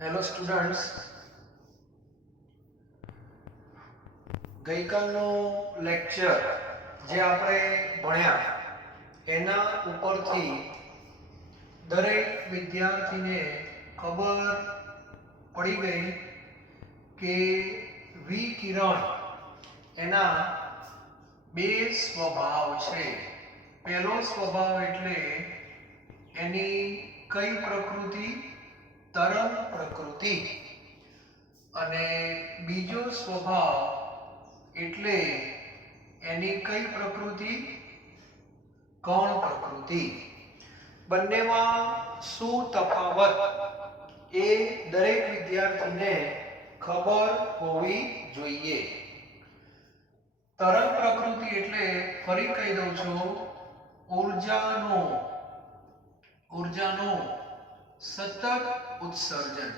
Hello students, ગઈકાલનો lecture જે આપણે ભણ્યા એના ઉપરથી દરેક વિદ્યાર્થીને ખબર પડી ગઈ કે વિકિરણ એના બે સ્વભાવ છે. પહેલો સ્વભાવ એટલે એની કઈ પ્રકૃતિ? તરંગ પ્રકૃતિ. અને બીજો સ્વભાવ એટલે એની કઈ પ્રકૃતિ? કણ પ્રકૃતિ. બંનેમાં શું તફાવત એ દરેક વિદ્યાર્થીને ખબર હોવી જોઈએ. તરંગ પ્રકૃતિ એટલે ફરી કહી દઉં છું, ઊર્જાનો સતત ઉત્સર્જન.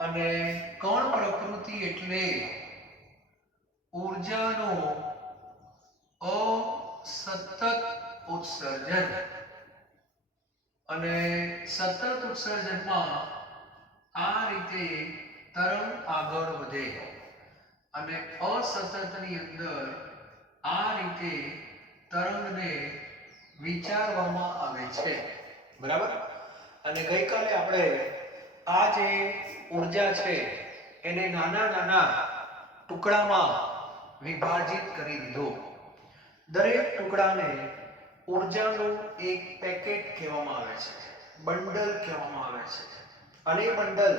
અને કણ પ્રકૃતિ એટલે ઊર્જાનો અસતત ઉત્સર્જન. અને સતત ઉત્સર્જનમાં આ રીતે તરંગ આગળ વધે અને અસતતની અંદર આ રીતે તરંગને વિચારવામાં આવે છે. બરાબર? અને ગઈકાલે આપણે આ જે ઊર્જા છે એને નાના નાના ટુકડામાં વિભાજિત કરી દીધો. દરેક ટુકડાને ઊર્જાનું એક પેકેટ કહેવામાં આવે છે, બંડલ કહેવામાં આવે છે. અને એ બંડલ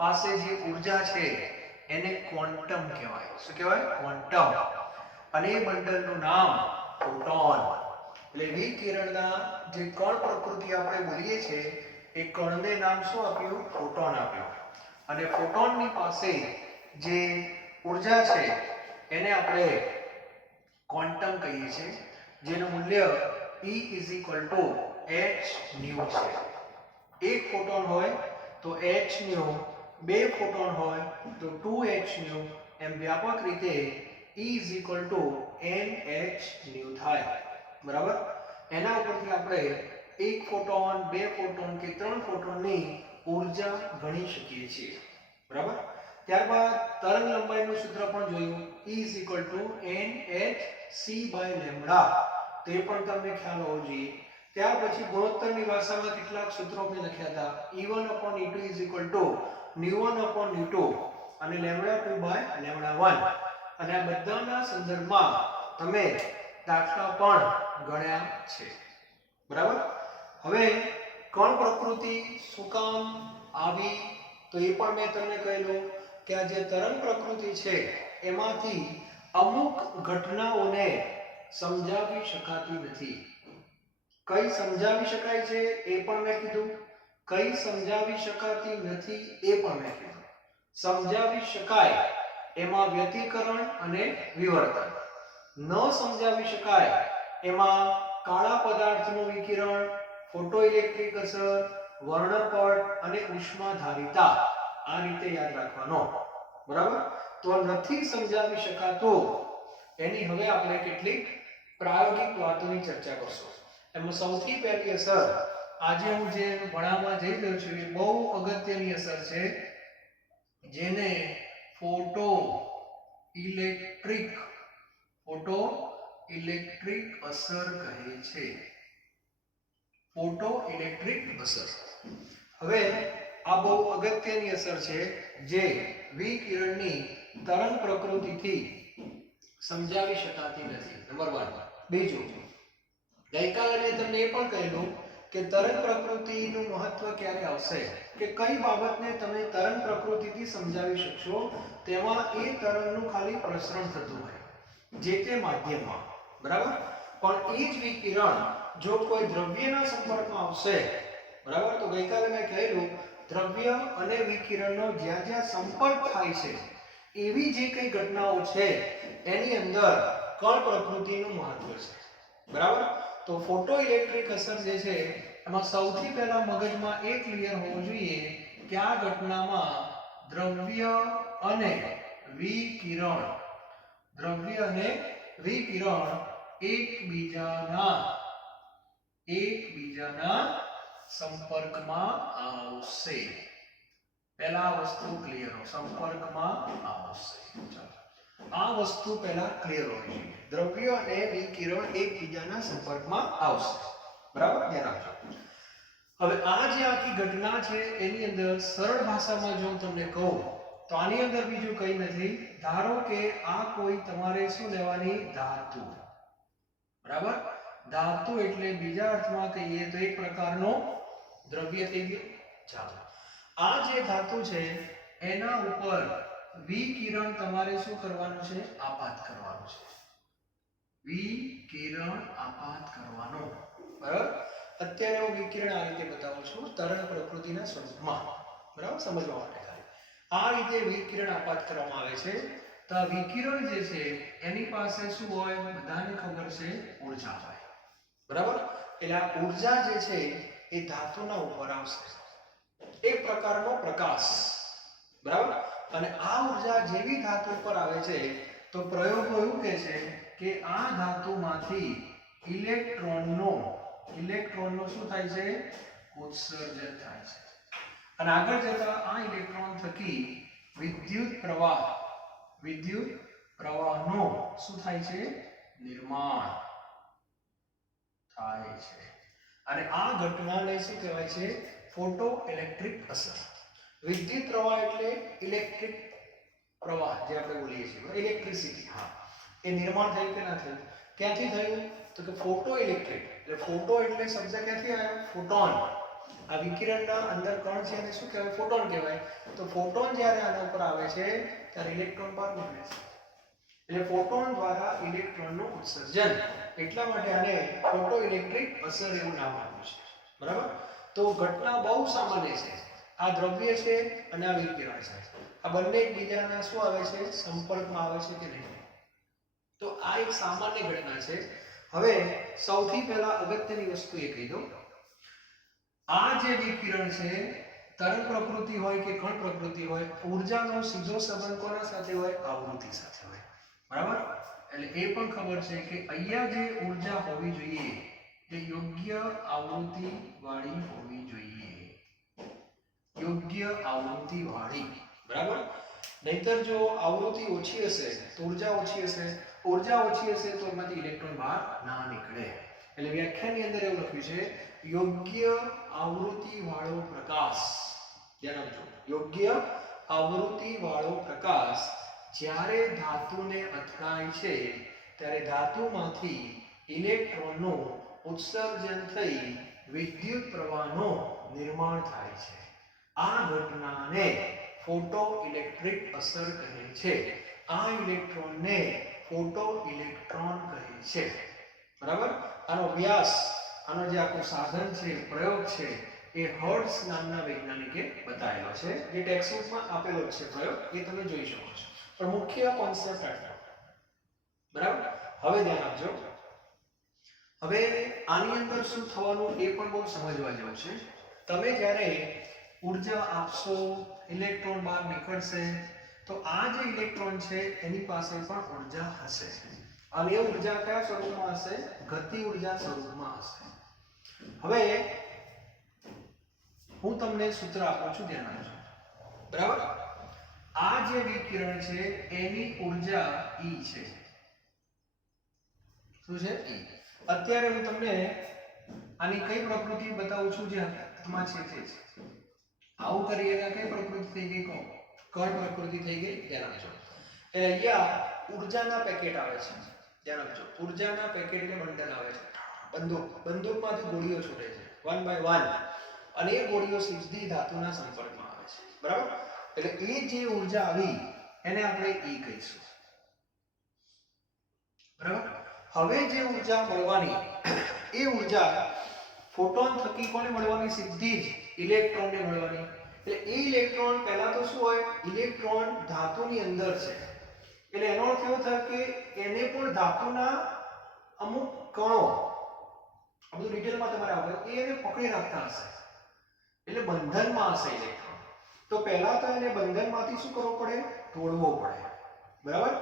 પાસે જે ઊર્જા છે એને ક્વોન્ટમ કહેવાય. શું કહેવાય? ક્વોન્ટમ. અને એ બંડલનું નામ ફોટોન. એટલે વિકિરણના જે કણ પ્રકૃતિ આપણે બોલીએ છીએ એ કણને નામ શું આપ્યું? ફોટોન આપ્યું. અને ફોટોનની પાસે જે ઊર્જા છે એને આપણે ક્વોન્ટમ કહીએ છીએ, જેનું મૂલ્ય E = h ન્યુ છે. એક ફોટોન હોય તો h ન્યુ, બે ફોટોન હોય તો 2h ન્યુ, એમ વ્યાપક રીતે E = nh ન્યુ થાય. બરાબર? એના ઉપરથી આપણે એક ફોટોન, બે ફોટોન કે ત્રણ ફોટોનની ઊર્જા ગણી શકીએ છીએ. બરાબર? ત્યારબાદ તરંગ લંબાઈનું સૂત્ર પણ જોયું, E = nhc/λ. તે પણ તમને ખ્યાલ હોવો જોઈએ. ત્યાર પછી ગુણોત્તરની ભાષામાં કેટલાક સૂત્રો મેં લખ્યા હતા. E1/E2 = μ1/μ2 અને λ2/λ1. અને આ બધાના સંદર્ભમાં તમે દાખલા પણ ગણ્યા છે. બરાબર? હવે કણ પ્રકૃતિ શું કામ આવી તો એ પણ મેં તમને કહેલું કે આ જે તરંગ પ્રકૃતિ છે એમાંથી અમુક ઘટનાઓને સમજાવી શકાતી નથી. કઈ સમજાવી શકાય છે એ પણ મેં કીધું, કઈ સમજાવી શકાતી નથી એ પણ મેં કીધું. સમજાવી શકાય એમાં વ્યતિકરણ અને વિવર્તન. ન સમજાવી શકાય એમાં કાળા પદાર્થનું વિકિરણ, ફોટોઇલેક્ટ્રિક અસર, વર્ણપટ અને ઉષ્માધારિતા. આ રીતે યાદ રાખવાનો. બરાબર? તો નથી સમજાવી શકાતું એની હવે આપણે કેટલીક પ્રાયોગિક વાતોની ચર્ચા કરશું. એમાં સૌથી પહેલી અસર આજે હું જે ભણાવવા જઈ રહ્યો છું એ બહુ અગત્યની અસર છે, જેને ફોટો ઇલેક્ટ્રિક અસર કહે છે. ફોટો ઇલેક્ટ્રિક અસર. હવે આ બહુ અગત્યની અસર છે જે વિકિરણની તરંગ પ્રકૃતિથી સમજાવી શકાતી નથી. નંબર 1. બીજું, ગઈકાલે મેં તમને એ પણ કહેલું કે તરંગ પ્રકૃતિનું મહત્વ ક્યારે આવશે કે કઈ બાબતને તમે તરંગ પ્રકૃતિથી સમજાવી શકશો તેમાં એ તરંગનું ખાલી પ્રસરણ થતું હોય જે તે માધ્યમમાં. બરાબર? પણ એ જ વિકિરણ જો કોઈ દ્રવ્યના સંપર્કમાં આવશે, બરાબર, તો ગઈકાલે મેં કહેલું દ્રવ્ય અને વિકિરણનો જ્યાં જ્યાં સંપર્ક થાય છે એવી જે કઈ ઘટનાઓ છે એની અંદર કણ પ્રકૃતિનું મહત્વ છે. બરાબર? તો ફોટો ઇલેક્ટ્રિક અસર જે છે એમાં સૌથી પહેલા મગજમાં એ ક્લિયર હોવું જોઈએ કે આ ઘટનામાં દ્રવ્ય અને વિકિરણ એકબીજાના સંપર્કમાં આવશે. પહેલા આ વસ્તુ ક્લિયર હો, સંપર્કમાં આવશે. ચાલો આ વસ્તુ પહેલા ક્લિયર હોવી જોઈએ. દ્રવ્ય અને વિકિરણ એકબીજાના સંપર્કમાં આવશે. બરાબર, ધ્યાન રાખજો. હવે આ જે આખી ઘટના છે એની અંદર સરળ ભાષામાં જો હું તમને કહું તો આની અંદર બીજું કંઈ નથી. ધારો કે આ કોઈ તમારે શું લેવાની, ધાતુ. બરાબર, ધાતુ એટલે બીજા અર્થમાં કહીએ તો એક પ્રકારનો દ્રવ્ય થઈ ગયો. ચાલો આ જે ધાતુ છે એના ઉપર વિકિરણ તમારે શું કરવાનું છે, આપાત કરવાનું છે. વિકિરણ આપાત કરવાનો. બરાબર, અત્યારે હું વિકિરણ આ રીતે બતાવું છું તરંગ પ્રકૃતિના સ્વરૂપમાં. બરાબર, સમજવા માટે ખાલી આ રીતે વિકિરણ આપાત કરવામાં આવે છે. તો આ વિકિરણ જે છે એની પાસે શું હોય, બધાને ખબર છે, ઊર્જા હોય. બરાબર, એટલે આ ઊર્જા જે છે એ ધાતુના ઉપર આવશે, એક પ્રકારનો પ્રકાશ. બરાબર, અને આ ઊર્જા જેવી ધાતુ પર આવે છે તો પ્રયોગો એવું કહે છે કે આ ધાતુમાંથી ઇલેક્ટ્રોનનો શું થાય છે, ઉત્સર્જન થાય છે. અને આગળ જતા આ ઇલેક્ટ્રોન થકી વિદ્યુત પ્રવાહનો શું થાય છે, નિર્માણ થાય છે. અને આ ઘટનાને શું કહેવાય છે, ફોટો ઇલેક્ટ્રિક અસર. વિદ્યુત પ્રવાહ એટલે ઇલેક્ટ્રિક પ્રવાહ જે આપણે બોલીએ છીએ, ઇલેક્ટ્રિસિટી. હા, એ નિર્માણ થયું કે ના થયું, ક્યાંથી થયું તો કે ફોટો ઇલેક્ટ્રિક. એટલે ફોટો એટલે શબ્દ ક્યાંથી આવ્યો, ફોટોન. આ વિકિરણના અંદર કણ છે એને શું કહેવાય, ફોટોન કહેવાય. તો ફોટોન જ્યારે આના ઉપર આવે છે ત્યારે ઇલેક્ટ્રોન બહાર નીકળે છે. એટલે ફોટોન દ્વારા ઇલેક્ટ્રોનનું ઉત્સર્જન, એટલા માટે આને ફોટો ઇલેક્ટ્રિક અસર એવું નામ આપ્યું છે. બરાબર, તો ઘટના બહુ સામાન્ય છે. આ દ્રવ્ય છે અને આ વિકિરણ છે, આ બંને એકબીજાના શું આવે છે, સંપર્કમાં આવે છે કે નહીં. તો આ એક સામાન્ય ઘટના છે. હવે સૌથી પહેલા અગત્યની વસ્તુ એ કહી દઉં, આ જે વિકિરણ છે તરંગ પ્રકૃતિ હોય કે કણ પ્રકૃતિ હોય, ઊર્જાનો સીધો સંબંધ કોના સાથે હોય, આવૃત્તિ સાથે હોય. બરાબર, એટલે એ પણ ખબર છે કે અહીંયા જે ઊર્જા હોવી જોઈએ એ યોગ્ય આવૃત્તિ વાળી હોવી જોઈએ, યોગ્ય આવૃત્તિ વાળી. બરાબર, નહીતર જો આવૃત્તિ ઓછી હશે તો ઊર્જા ઓછી હશે, ઊર્જા ઓછી હશે તો એમાંથી ઇલેક્ટ્રોન બહાર ના નીકળે. એટલે વ્યાખ્યાની અંદર એવું લખ્યું છે, યોગ્ય આવૃત્તિ વાળો પ્રકાશ. ધ્યાન આપજો, યોગ્ય આવૃત્તિ વાળો પ્રકાશ જ્યારે ધાતુને અથડાય છે ત્યારે ધાતુમાંથી ઇલેક્ટ્રોનનું ઉત્સર્જન થઈ વિદ્યુત પ્રવાહનું નિર્માણ થાય છે. આ ઘટનાને ફોટો ઇલેક્ટ્રિક અસર કહે છે. આ ઇલેક્ટ્રોનને ફોટો ઇલેક્ટ્રોન કહે છે. બરાબર, આનો વ્યાસ, આનો જે આખું સાધન છે, પ્રયોગ છે, એ હર્ટ્ઝ નામના વૈજ્ઞાનિકે બતાવેલો છે, જે ટેક્સ્ટબુકમાં આપેલો છે પ્રયોગ, એ તમે જોઈ શકો છો. પણ મુખ્ય કોન્સેપ્ટ આટલો. બરાબર, હવે ધ્યાન આપજો. હવે આની અંદર શું થવાનું એ પણ બહુ સમજવા જેવું છે. તમે જ્યારે ઊર્જા આપશો, ઇલેક્ટ્રોન બહાર નીકળશે, તો આ જે ઇલેક્ટ્રોન છે એની પાસે પણ ઊર્જા હશે. અને એ ઊર્જા કયા સ્વરૂપમાં હશે, ગતિ ઊર્જા સ્વરૂપમાં હશે. હવે હું તમને સૂત્ર આપું છું, ધ્યાન આપજો. બરાબર, આ જે વિકિરણ છે એની ઊર્જા E છે. શું છે, E. અત્યારે હું તમને આની કઈ પ્રકૃતિ બતાવું છું, જે હકીકતમાં છે તે છે. આવું કરીએ તો કઈ પ્રકૃતિ થઈ ગઈ, કહો, કણ પ્રકૃતિ થઈ ગઈ. ધ્યાન આપજો. એટલે અહીંયા ઊર્જાના પેકેટ આવે છે. ધ્યાન આપજો, ઊર્જાના પેકેટ એટલે બંડલ આવે છે. બંદૂકમાંથી ગોળીઓ છૂટે છે 1 by 1, અને એ ગોળીઓ સીધી ધાતુના સંપર્કમાં આવે છે. બરાબર, એટલે એ જે ઊર્જા આવી એને આપણે E કહીશું. બરાબર, હવે જે ઊર્જા મળવાની એ ઊર્જા ફોટોન થકી કોને મળવાની, સીધી જ ઇલેક્ટ્રોનને મળવાની. એટલે એ ઇલેક્ટ્રોન પહેલા તો શું હોય, ઇલેક્ટ્રોન ધાતુની અંદર છે, એટલે એનો અર્થ એવો થાય કે એને પણ ધાતુના અમુક કણો, આ બધું ડિટેલમાં તમારે આવે, એને પકડી રાખતા હશે, એટલે બંધનમાં હશે ઇલેક્ટ્રોન. તો પહેલા તો એને બંધનમાંથી શું કરવો પડે, તોડવો પડે. બરાબર,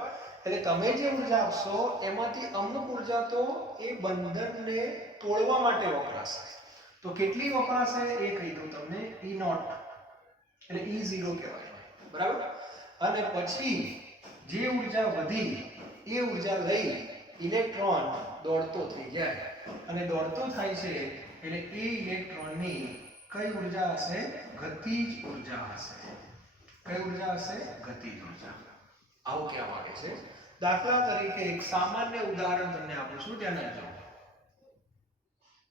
એટલે તમે જે ઊર્જા આપશો એમાંથી અમુક ઊર્જા તો એ બંધનને તોડવા માટે વપરાશે, તો કેટલી વપરાશે એ કહી દઉં તમને, E0 એટલે E0 કહેવાય, બરાબર. અને પછી જે ઉર્જા વધી એ ઉર્જા લઈ ઇલેક્ટ્રોન દોડતો થઈ જાય, અને દોડતો થાય છે એટલે એ ઇલેક્ટ્રોનની કઈ ઉર્જા હશે? ગતિજ ઉર્જા હશે. કઈ ઉર્જા હશે? ગતિજ ઉર્જા. આવું કહેવા માંગે છે. દાખલા તરીકે એક સામાન્ય ઉદાહરણ તમને આપું છું, ધ્યાન આપજો.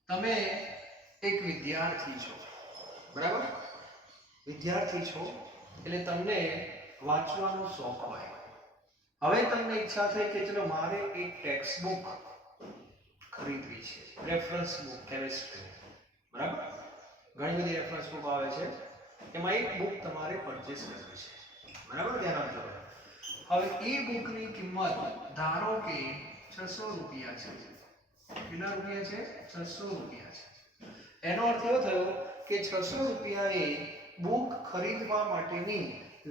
તમે એક વિદ્યાર્થી છો, બરાબર? વિદ્યાર્થી છો એટલે તમને વાંચવાનો શોખ હોય. હવે તમને ઈચ્છા થઈ કે ચલો મારે એક ટેક્સ્ટ બુક ખરીદવી છે, રેફરન્સ બુક કેમિસ્ટ્રી, બરાબર? ઘણી બધી રેફરન્સ બુક આવે છે, એમાં એક બુક તમારે પરચેસ કરવી છે, બરાબર? ધ્યાન આપજો. હવે એ બુકની કિંમત ધારો કે 600 રૂપિયા છે. કેટલા રૂપિયા છે? 600 રૂપિયા છે. એનો અર્થ એવો થયો કે 600 રૂપિયા એ બુક ખરીદવા માટેની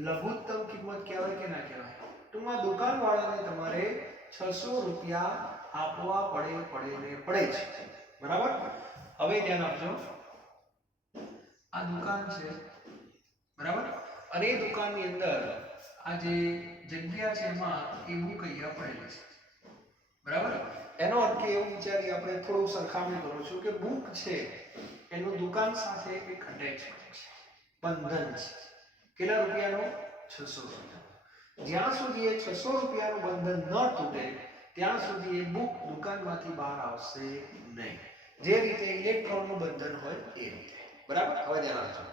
લઘુત્તમ કિંમત કહેવાય કે ના કહેવાય? ટૂંકમાં દુકાનવાળાને તમારે 600 રૂપિયા આપવા પડે છે, બરાબર? હવે ધ્યાન આપજો. આ દુકાન છે, બરાબર? અને એ દુકાનની અંદર આ જે જગ્યા છે એમાં એ બુક અહીંયા પડેલી છે, બરાબર? એનો અર્થ કે એવું વિચારી આપણે થોડું સરખામણી કરું છું કે બુક છે એનું દુકાન સાથે એક અટેચમેન્ટ છે, બંધન છે. કેટલા રૂપિયાનો? 600 રૂપિયા. જ્યાં સુધી એ 600 રૂપિયાનું બંધન ન તૂટે ત્યાં સુધી એ બુક દુકાનમાંથી બહાર આવશે નહીં. જે રીતે ઇલેક્ટ્રોનનું બંધન હોય એ રીતે, બરાબર? હવે ધ્યાન આપજો.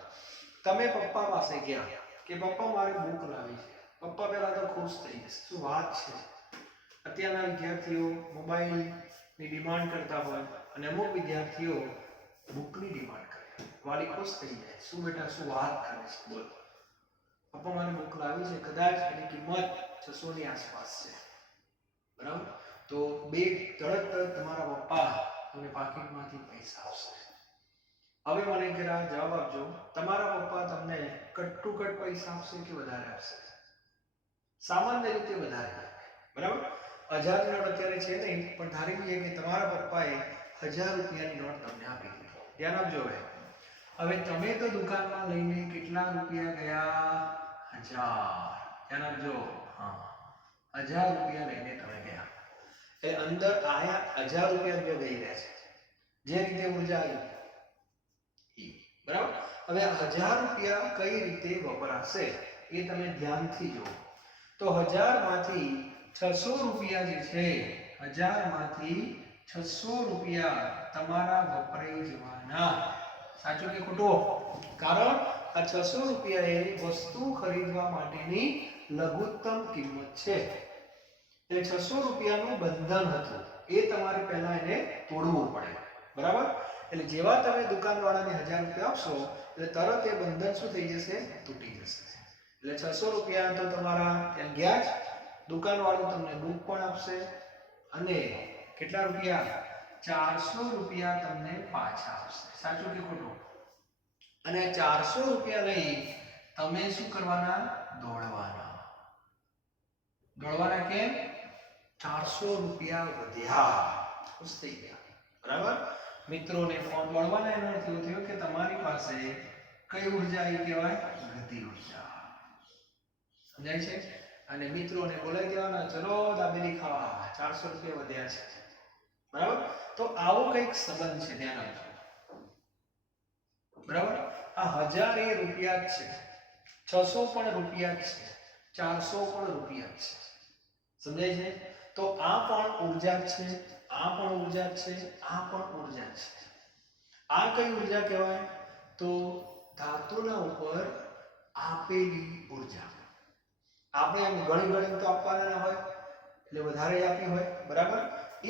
તમે પપ્પા પાસે ગયા કે પપ્પા મારે બુક લાવી છે. પપ્પા પહેલા તો ખુશ થઈ જશે, શું વાત છે. અત્યારના વિદ્યાર્થીઓ મોબાઈલની ડિમાન્ડ કરતા હોય અને અમુક વિદ્યાર્થીઓ બુકની ડિમાન્ડ કરે. વાલી ખુશ થઈ જાય, શું બેટા શું વાત કરે છે, બોલ. પપ્પા મારે બુક લાવી છે, કદાચ એની કિંમત 600 ની આસપાસ છે, બરાબર? તો તરત તમારા પપ્પા તમને પાકીટમાંથી પૈસા આપશે. હવે મને જરા જવાબ આપજો, તમારા પપ્પા તમને કટ ટુ કટ પૈસા આપશે કે વધારે આપશે? સામાન્ય રીતે વધારે, બરાબર? 1000 ની નોટ અત્યારે છે નહીં, પણ ધારી લઈએ કે તમારા પપ્પાએ 1000 રૂપિયાની નોટ તમને આપી દીધી. ધ્યાન આપજો. હવે તમે તો દુકાનમાં લઈને કેટલા રૂપિયા ગયા? 1000. ધ્યાન આપજો. હા, 1000 રૂપિયા લઈને તમે ગયા. એટલે અંદર આયા 1000 રૂપિયા જો ગઈ રહ્યા છે, જે રીતે ઉર્જા આવી, બરાબર? હવે 1000 રૂપિયા કઈ રીતે વપરાશે એ તમે ધ્યાનથી જુઓ. તો 1000 માંથી 600 રૂપિયા જે છે, 1000 માંથી 600 રૂપિયા તમારા વપરાઈ જવાના. સાચું કે ખોટું? કારણ આ 600 રૂપિયા એ વસ્તુ ખરીદવા માટેની લઘુત્તમ કિંમત છે. એટલે 600 રૂપિયાનું બંધન હતું, એ તમારે પહેલા એને તોડવું પડે, બરાબર? એટલે જેવા તમે દુકાનવાળાને 1000 રૂપિયા આપશો એટલે તરત એ બંધન શું થઈ જશે? તૂટી જશે. એટલે 600 રૂપિયા તો તમારા ત્યાં ગયા જ. દુકાનવાળો તમને બુક પણ આપશે અને કેટલા રૂપિયા? 400 રૂપિયા તમને પાછા આપશે. સાચું કે ખોટું? અને 400 રૂપિયા લઈ તમે શું કરવાના? દોડવાના. દોડવાના કેમ? 400 રૂપિયા વધ્યા, ખુશ થઈ ગયા, બરાબર? મિત્રોને ફોન દોડવાના એનો અર્થ એવો થયો કે તમારી પાસે કઈ ઉર્જા એ કહેવાય? ગતિ ઉર્જા. સમજાય છે? અને મિત્રોને બોલાવી દેવાના, ચલો દાબેલી ખાવા, 400 રૂપિયા વધ્યા છે, બરાબર? તો આવો કંઈક સંબંધ છે, ધ્યાન આપજો, બરાબર? આ 1000 એ રૂપિયા જ છે, 600 પણ રૂપિયા જ છે, 400 પણ રૂપિયા જ છે. સમજાય છે? તો આ પણ ઉર્જા છે, આ પણ ઉર્જા છે, આ પણ ઉર્જા છે. આ કઈ ઉર્જા કહેવાય? તો ધાતુના ઉપર આપેલી ઉર્જા. આપણે એમ ઘણી તો આપવાના હોય એટલે વધારે આપી હોય, બરાબર?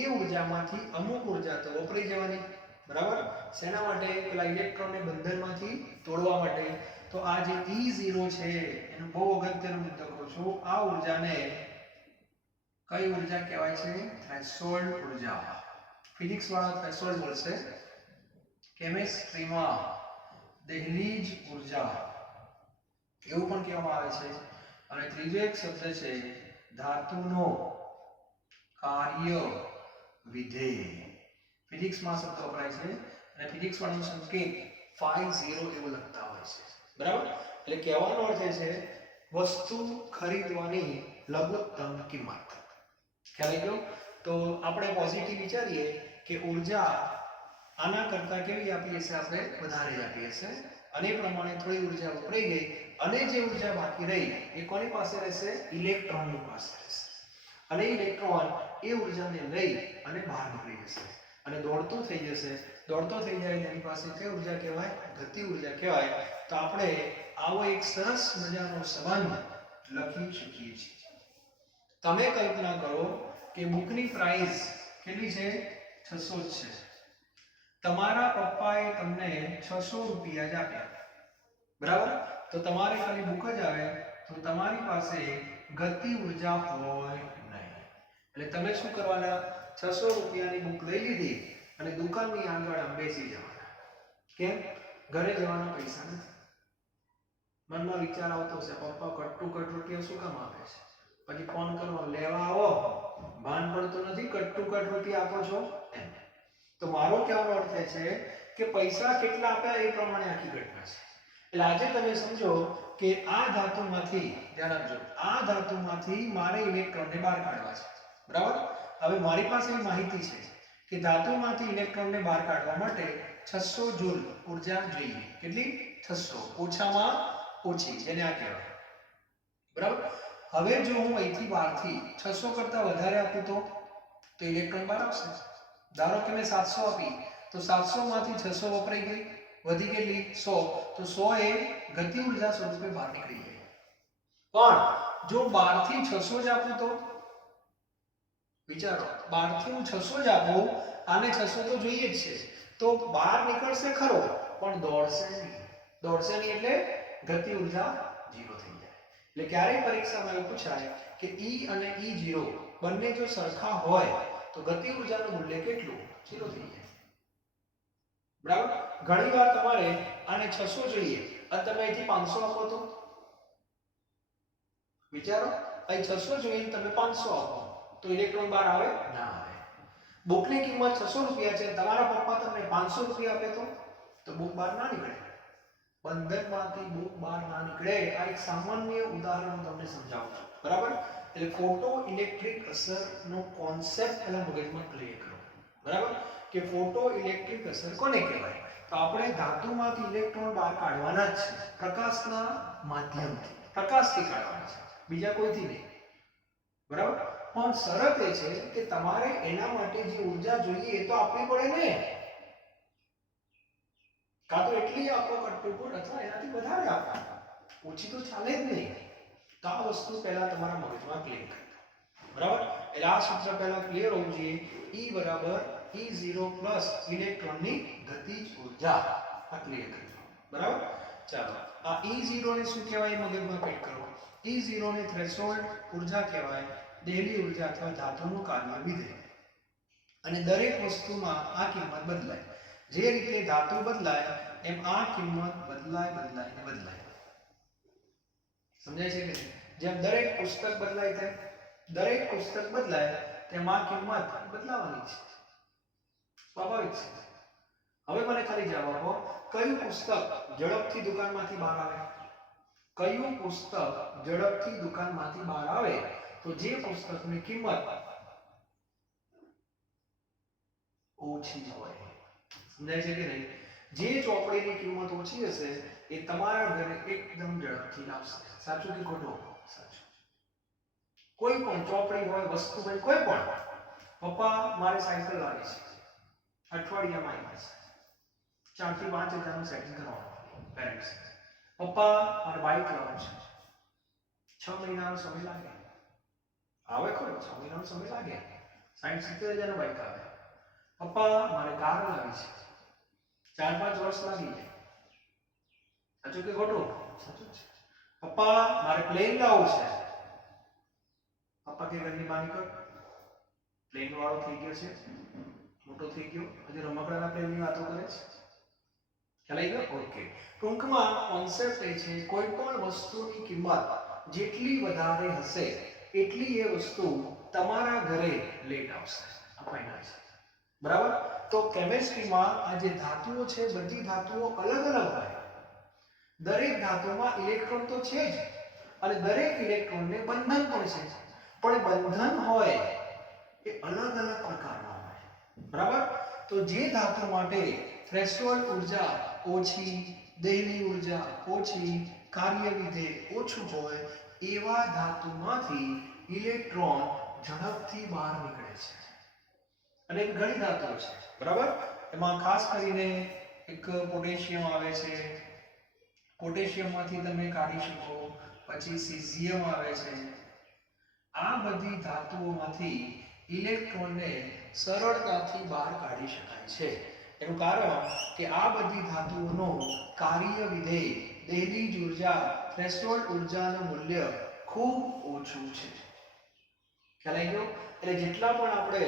એ ઉર્જામાંથી અમુક ઉર્જા તો વપરાઈ જવાની, બરાબર? શેના માટે? પેલા ઇલેક્ટ્રોનને બંધનમાંથી તોડવા માટે. તો આ જે E0 છે એનું બહુ અગત્યનો મુદ્દો કરું છું. આ ઉર્જાને કઈ ઉર્જા કહેવાય છે? થ્રેશોલ્ડ ઉર્જા. ફિઝિક્સ વાળા થ્રેશોલ્ડ બોલશે, કેમિસ્ટ્રીમાં દહેલીજ ઉર્જા એવું પણ કહેવામાં આવે છે. અને ત્રીજો એક શબ્દ છે ધાતુનો કાર્ય વિધેય. ફિઝિક્સમાં શબ્દ વપરાય છે અને ફિઝિક્સ વાળાનો સંકેત 50 એવો લખતા હોય છે, બરાબર. એટલે કહેવાનો અર્થ એ છે વસ્તુ ખરીદવાની લઘુત્તમ કિંમત. ખ્યાલ આવી ગયો? તો આપણે પોઝિટિવ વિચારીએ કે ઉર્જા આના કરતા કેવી આપીએ છે, આપણે વધારે આપીએ છે, અને એ પ્રમાણે થોડી ઉર્જા વપરાઈ ગઈ અને જે ઉર્જા બાકી રહી એ કોની પાસે રહેશે? ઇલેક્ટ્રોનની પાસે રહેશે. અને ઇલેક્ટ્રોન એ ઉર્જાને લઈ અને બહાર નીકળી જશે અને દોડતો થઈ જશે. દોડતો થઈ જાય એની પાસે કઈ ઉર્જા કહેવાય? ગતિ ઉર્જા કહેવાય. તો આપણે આવો એક સરસ મજાનો સંબંધ લખી શકીએ છીએ. તમે કલ્પના કરો કે બુકની પ્રાઇસ કેટલી છે? 600 જ છે. તમારા પપ્પાએ તમને 600 રૂપિયા જ આપ્યા, બરાબર. તો તમારે ખાલી બુક જ આવે તો તમારી પાસે ગતિ ઉર્જા હોય નહીં. એટલે તમે શું કરવાના? 600 રૂપિયાની બુક લઈ લીધી અને દુકાનની આગળ આમ બેસી જવાના. કેમ? ઘરે જવાના પૈસા નથી. મનમાં વિચાર આવતો હશે, પપ્પા કટ રૂપિયા શું કામ આપે છે? પછી ફોન કરવો, લેવા આવો, ભાન પડતું નથી, કટ રૂપિયા આપો છો એમ. તો મારો કહેવાનો અર્થ એ છે કે પૈસા કેટલા આપ્યા એ પ્રમાણે આખી ઘટના છે. એટલે આજે તમે સમજો કે આ ધાતુમાંથી, ધ્યાન આપજો, આ ધાતુમાંથી મારે ઇલેક્ટ્રોનને બહાર કાઢવા છે, બરાબર. હવે મારી પાસે માહિતી છે કે ધાતુમાંથી ઇલેક્ટ્રોનને બહાર કાઢવા માટે 600 જૂલ ઉર્જા જોઈએ. કેટલી? 600, ઓછામાં ઓછી, જેને આ કહેવાય, બરાબર. હવે જો હું અહીંથી બહારથી 600 કરતા વધારે આપું તો ઇલેક્ટ્રોન બહાર આવશે. ધારો કે મેં 700 આપી તો 700 માંથી 600 વપરાઈ ગઈ, વધી ગયેલી 100, તો 100 એ ગતિ ઉર્જા સ્વરૂપે બહાર નીકળી ગઈ. પણ જો 12 થી 600 જ આપું તો વિચારો, 12 થી હું 600 જ આપું, આને 600 તો જોઈએ જ છે, તો બહાર નીકળશે ખરો પણ દોડશે નહીં એટલે ગતિ ઉર્જા 0 થઈ જાય. એટલે ક્યારેય પરીક્ષામાં એવું પૂછાય કે E અને E0 બંને જો સરખા હોય તો ગતિ ઉર્જાનું મૂલ્ય કેટલું? 0 થઈ જાય, બરાબર. ઘણીવાર તમારે આને 600 જોઈએ અને તમે અહીંથી 500 આપો તો વિચારો, અહીં 600 જોઈએ તમે 500 આપો તો ઇલેક્ટ્રોન બહાર આવે? ના આવે. બુકની કિંમત 600 રૂપિયા છે, તમારા પપ્પા તમને 500 રૂપિયા આપે તો બુક બહાર ના નીકળે. બંધનમાંથી બુક બહાર ના નીકળે. આ એક સામાન્ય ઉદાહરણ તમને સમજાવું છું, બરાબર. એટલે ફોટો ઇલેક્ટ્રિક અસરનો કોન્સેપ્ટ પહેલા મગજમાં ક્લિયર કરો, બરાબર. કે ફોટો ઇલેક્ટ્રિક અસર કોને કહેવાય? તો આપણે ધાતુમાંથી ઇલેક્ટ્રોન બહાર કાઢવાના જ છે, પ્રકાશના માધ્યમથી, પ્રકાશથી કાઢવાના છે, બીજા કોઈથી નહીં, બરાબર. પણ શરત એ છે કે તમારે એના માટે જે ઉર્જા જોઈએ એ તો આપવી પડે ને. કાં તો એટલી આપો કટપુટ અથવા એનાથી વધારે આપો, ઓછી તો ચાલે જ નહીં. તો આ વસ્તુ પહેલા તમારા મગજમાં ક્લિયર કરો, બરાબર. એટલે આ સૂત્ર પહેલા ક્લિયર હોવું જોઈએ. E બરાબર E0 પ્લસ ઇલેક્ટ્રોનની ગતિજ ઉર્જા. આ ક્લિયર કરજો, બરાબર. ચાલો, આ E0 ને શું કહેવાય મગજમાં ફિટ કરો. E0 ને થ્રેશોલ્ડ ઉર્જા કહેવાય, દેહલી ઉર્જા અથવા ધાતુનું કાર્ય વિધેય. અને દરેક વસ્તુમાં આ કિંમત બદલાય. જે રીતે ધાતુ બદલાય એમ આ કિંમત બદલાય. સમજાય છે કે નહીં? જેમ દરેક પુસ્તક બદલાય તેમ તેમ આ કિંમત બદલાવાની છે, સ્વાભાવિક છે. હવે મને ખાલી જવાબ આપો, કયું પુસ્તક ઝડપથી દુકાનમાંથી બહાર આવે? કયું પુસ્તક ઝડપથી દુકાનમાંથી બહાર આવે તો જે પુસ્તકની કિંમત ઓછી હોય. સમજાય છે કે નહીં? જે ચોપડીની કિંમત ઓછી હશે એ તમારા ઘરે એકદમ ઝડપથી લાવશે. સાચું કે ખોટું? સાચું. કોઈ પણ ચોપડી હોય, વસ્તુ હોય, કોઈ પણ. પપ્પા મારે સાયકલ લાવી છે, અઠવાડિયામાં આવી જશે. 4 થી 5 હજારનું સેટિંગ કરવાનું પેરેન્ટ્સ. પપ્પા મારે બાઇક લાવવાનું છે, 6 મહિનાનો સમય લાગે. આવે ખરો, 6 મહિનાનો સમય લાગે. 60-70 હજારનું બાઇક આવે. પપ્પા મારે કાર લાવી છે, 4-5 વર્ષ લાગી જાય. સાચું કે ખોટું? સાચું છે. પપ્પા મારે પ્લેન લાવવું છે. પપ્પા કે ઘરની બહાર નીકળ, પ્લેન વાળો થઈ ગયો છે, મોટો થઈ ગયો, હજી રમકડાના પ્લેનની વાતો કરે છે. ખ્યાલ આવી ગયો? ઓકે. ટૂંકમાં કોન્સેપ્ટ એ છે, કોઈ પણ વસ્તુની કિંમત જેટલી વધારે હશે એટલી એ વસ્તુ તમારા ઘરે લેટ આવશે. આ ફાઇનલ છે, બરાબર. તો કેમિસ્ટ્રીમાં આ જે ધાતુઓ છે બધી ધાતુઓ અલગ અલગ હોય. દરેક ધાતુમાં ઇલેક્ટ્રોન તો છે જ અને દરેક ઇલેક્ટ્રોનને બંધન પણ છે, પણ બંધન હોય એ અલગ અલગ પ્રકારના હોય. બરાબર? તો જે ધાતુ માટે થ્રેશોલ્ડ ઉર્જા ઓછી, દેહની ઉર્જા ઓછી, કાર્ય વિધેય ઓછું હોય એવા ધાતુમાંથી ઇલેક્ટ્રોન ઝડપથી બહાર નીકળે છે. અને ઘણી ધાતુઓ છે. બરાબર? એમાં ખાસ કરીને એક પોટેશિયમ આવે છે. પોટેશિયમમાંથી તમે કાઢી શકો, પછી સીઝિયમ આવે છે. આ બધી ધાતુઓમાંથી ઇલેક્ટ્રોનને સરળતાથી બહાર કાઢી શકાય છે. એનું કારણ કે આ બધી ધાતુઓનો કાર્ય વિધેય, દૈનિક ઉર્જા, થ્રેશોલ્ડ ઉર્જાનું મૂલ્ય ખૂબ ઓછું છે. ખ્યાલ આવી ગયો? એટલે જેટલા પણ આપણે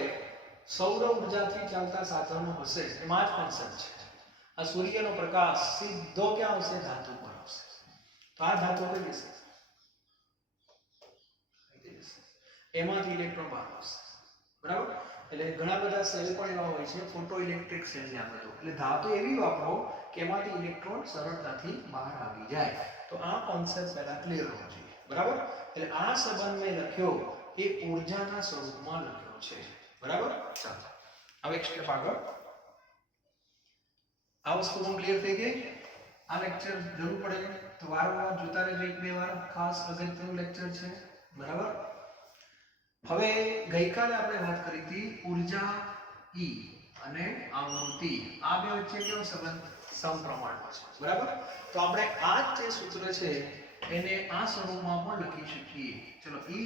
સૌર ઉર્જાથી ચાલતા સાધનો હશે એમાં જ કોન્સેપ્ટ છે. આ સૂર્યનો પ્રકાશ સીધો ક્યાં આવશે? ધાતુ પર આવશે. તો આ ધાતુ કઈ જશે? એમાંથી ઇલેક્ટ્રોન બહાર આવશે. બરાબર? એટલે ઘણા બધા સેલ પણ એવા હોય છે, ફોટો ઇલેક્ટ્રિક સેલ ને આ બધું. એટલે ધાતુ એવી વાપરો કે એમાંથી ઇલેક્ટ્રોન સરળતાથી બહાર આવી જાય. તો આ કોન્સેપ્ટ પહેલા ક્લિયર હોવો જોઈએ. બરાબર? એટલે આ સંબંધ મેં લખ્યો એ ઊર્જાના સ્વરૂપમાં લખ્યો છે. બરાબર? ચાલો હવે એક સ્ટેપ આગળ. આ વસ્તુ પણ ક્લિયર થઈ ગઈ. આ લેક્ચર જરૂર પડે તો વારંવાર જોતા રહેજો, એક બે વાર. ખાસ અગત્યનું લેક્ચર છે. બરાબર? હવે ગઈકાલે આપણે વાત કરી હતી ઊર્જા E અને આવૃત્તિ, આ બે વચ્ચે કેવો સંબંધ? સમપ્રમાણમાં છે. બરાબર? તો આપણે આ જે સૂત્ર છે એને આ સ્વરૂપમાં પણ લખી શકીએ. ચલો E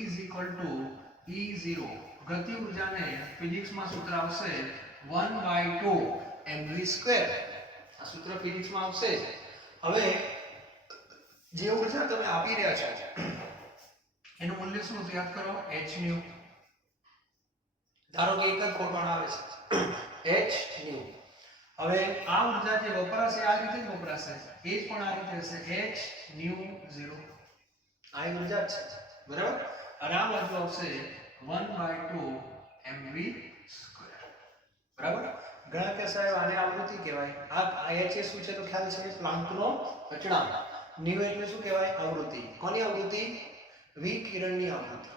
E0, ગતિ ઊર્જાને ફિઝિક્સમાં સૂત્ર આવશે 1/2 mv². આ સૂત્ર ફિઝિક્સમાં આવશે. હવે જે ઊર્જા તમે આપી રહ્યા છો એનું મૂલ્ય શું હતું? યાદ કરો, hν. ધારો કે એક જ ફોટોન આવે છે, hν. હવે આ ઊર્જા જે વપરાશે આ રીતે જ વપરાશે, એ જ પણ આ રીતે હશે, hν0. આ ઊર્જા છે. બરાબર? અને આ બાજુ આવશે 1/2 mv². બરાબર? ઘણા કે સાહેબ આને આવૃત્તિ કહેવાય. આ h એ શું છે તો ખ્યાલ છે? પ્લાન્કનો અચળાંક. ν એટલે શું કહેવાય? આવૃત્તિ. કોની આવૃત્તિ? વિકિરણની આવૃત્તિ.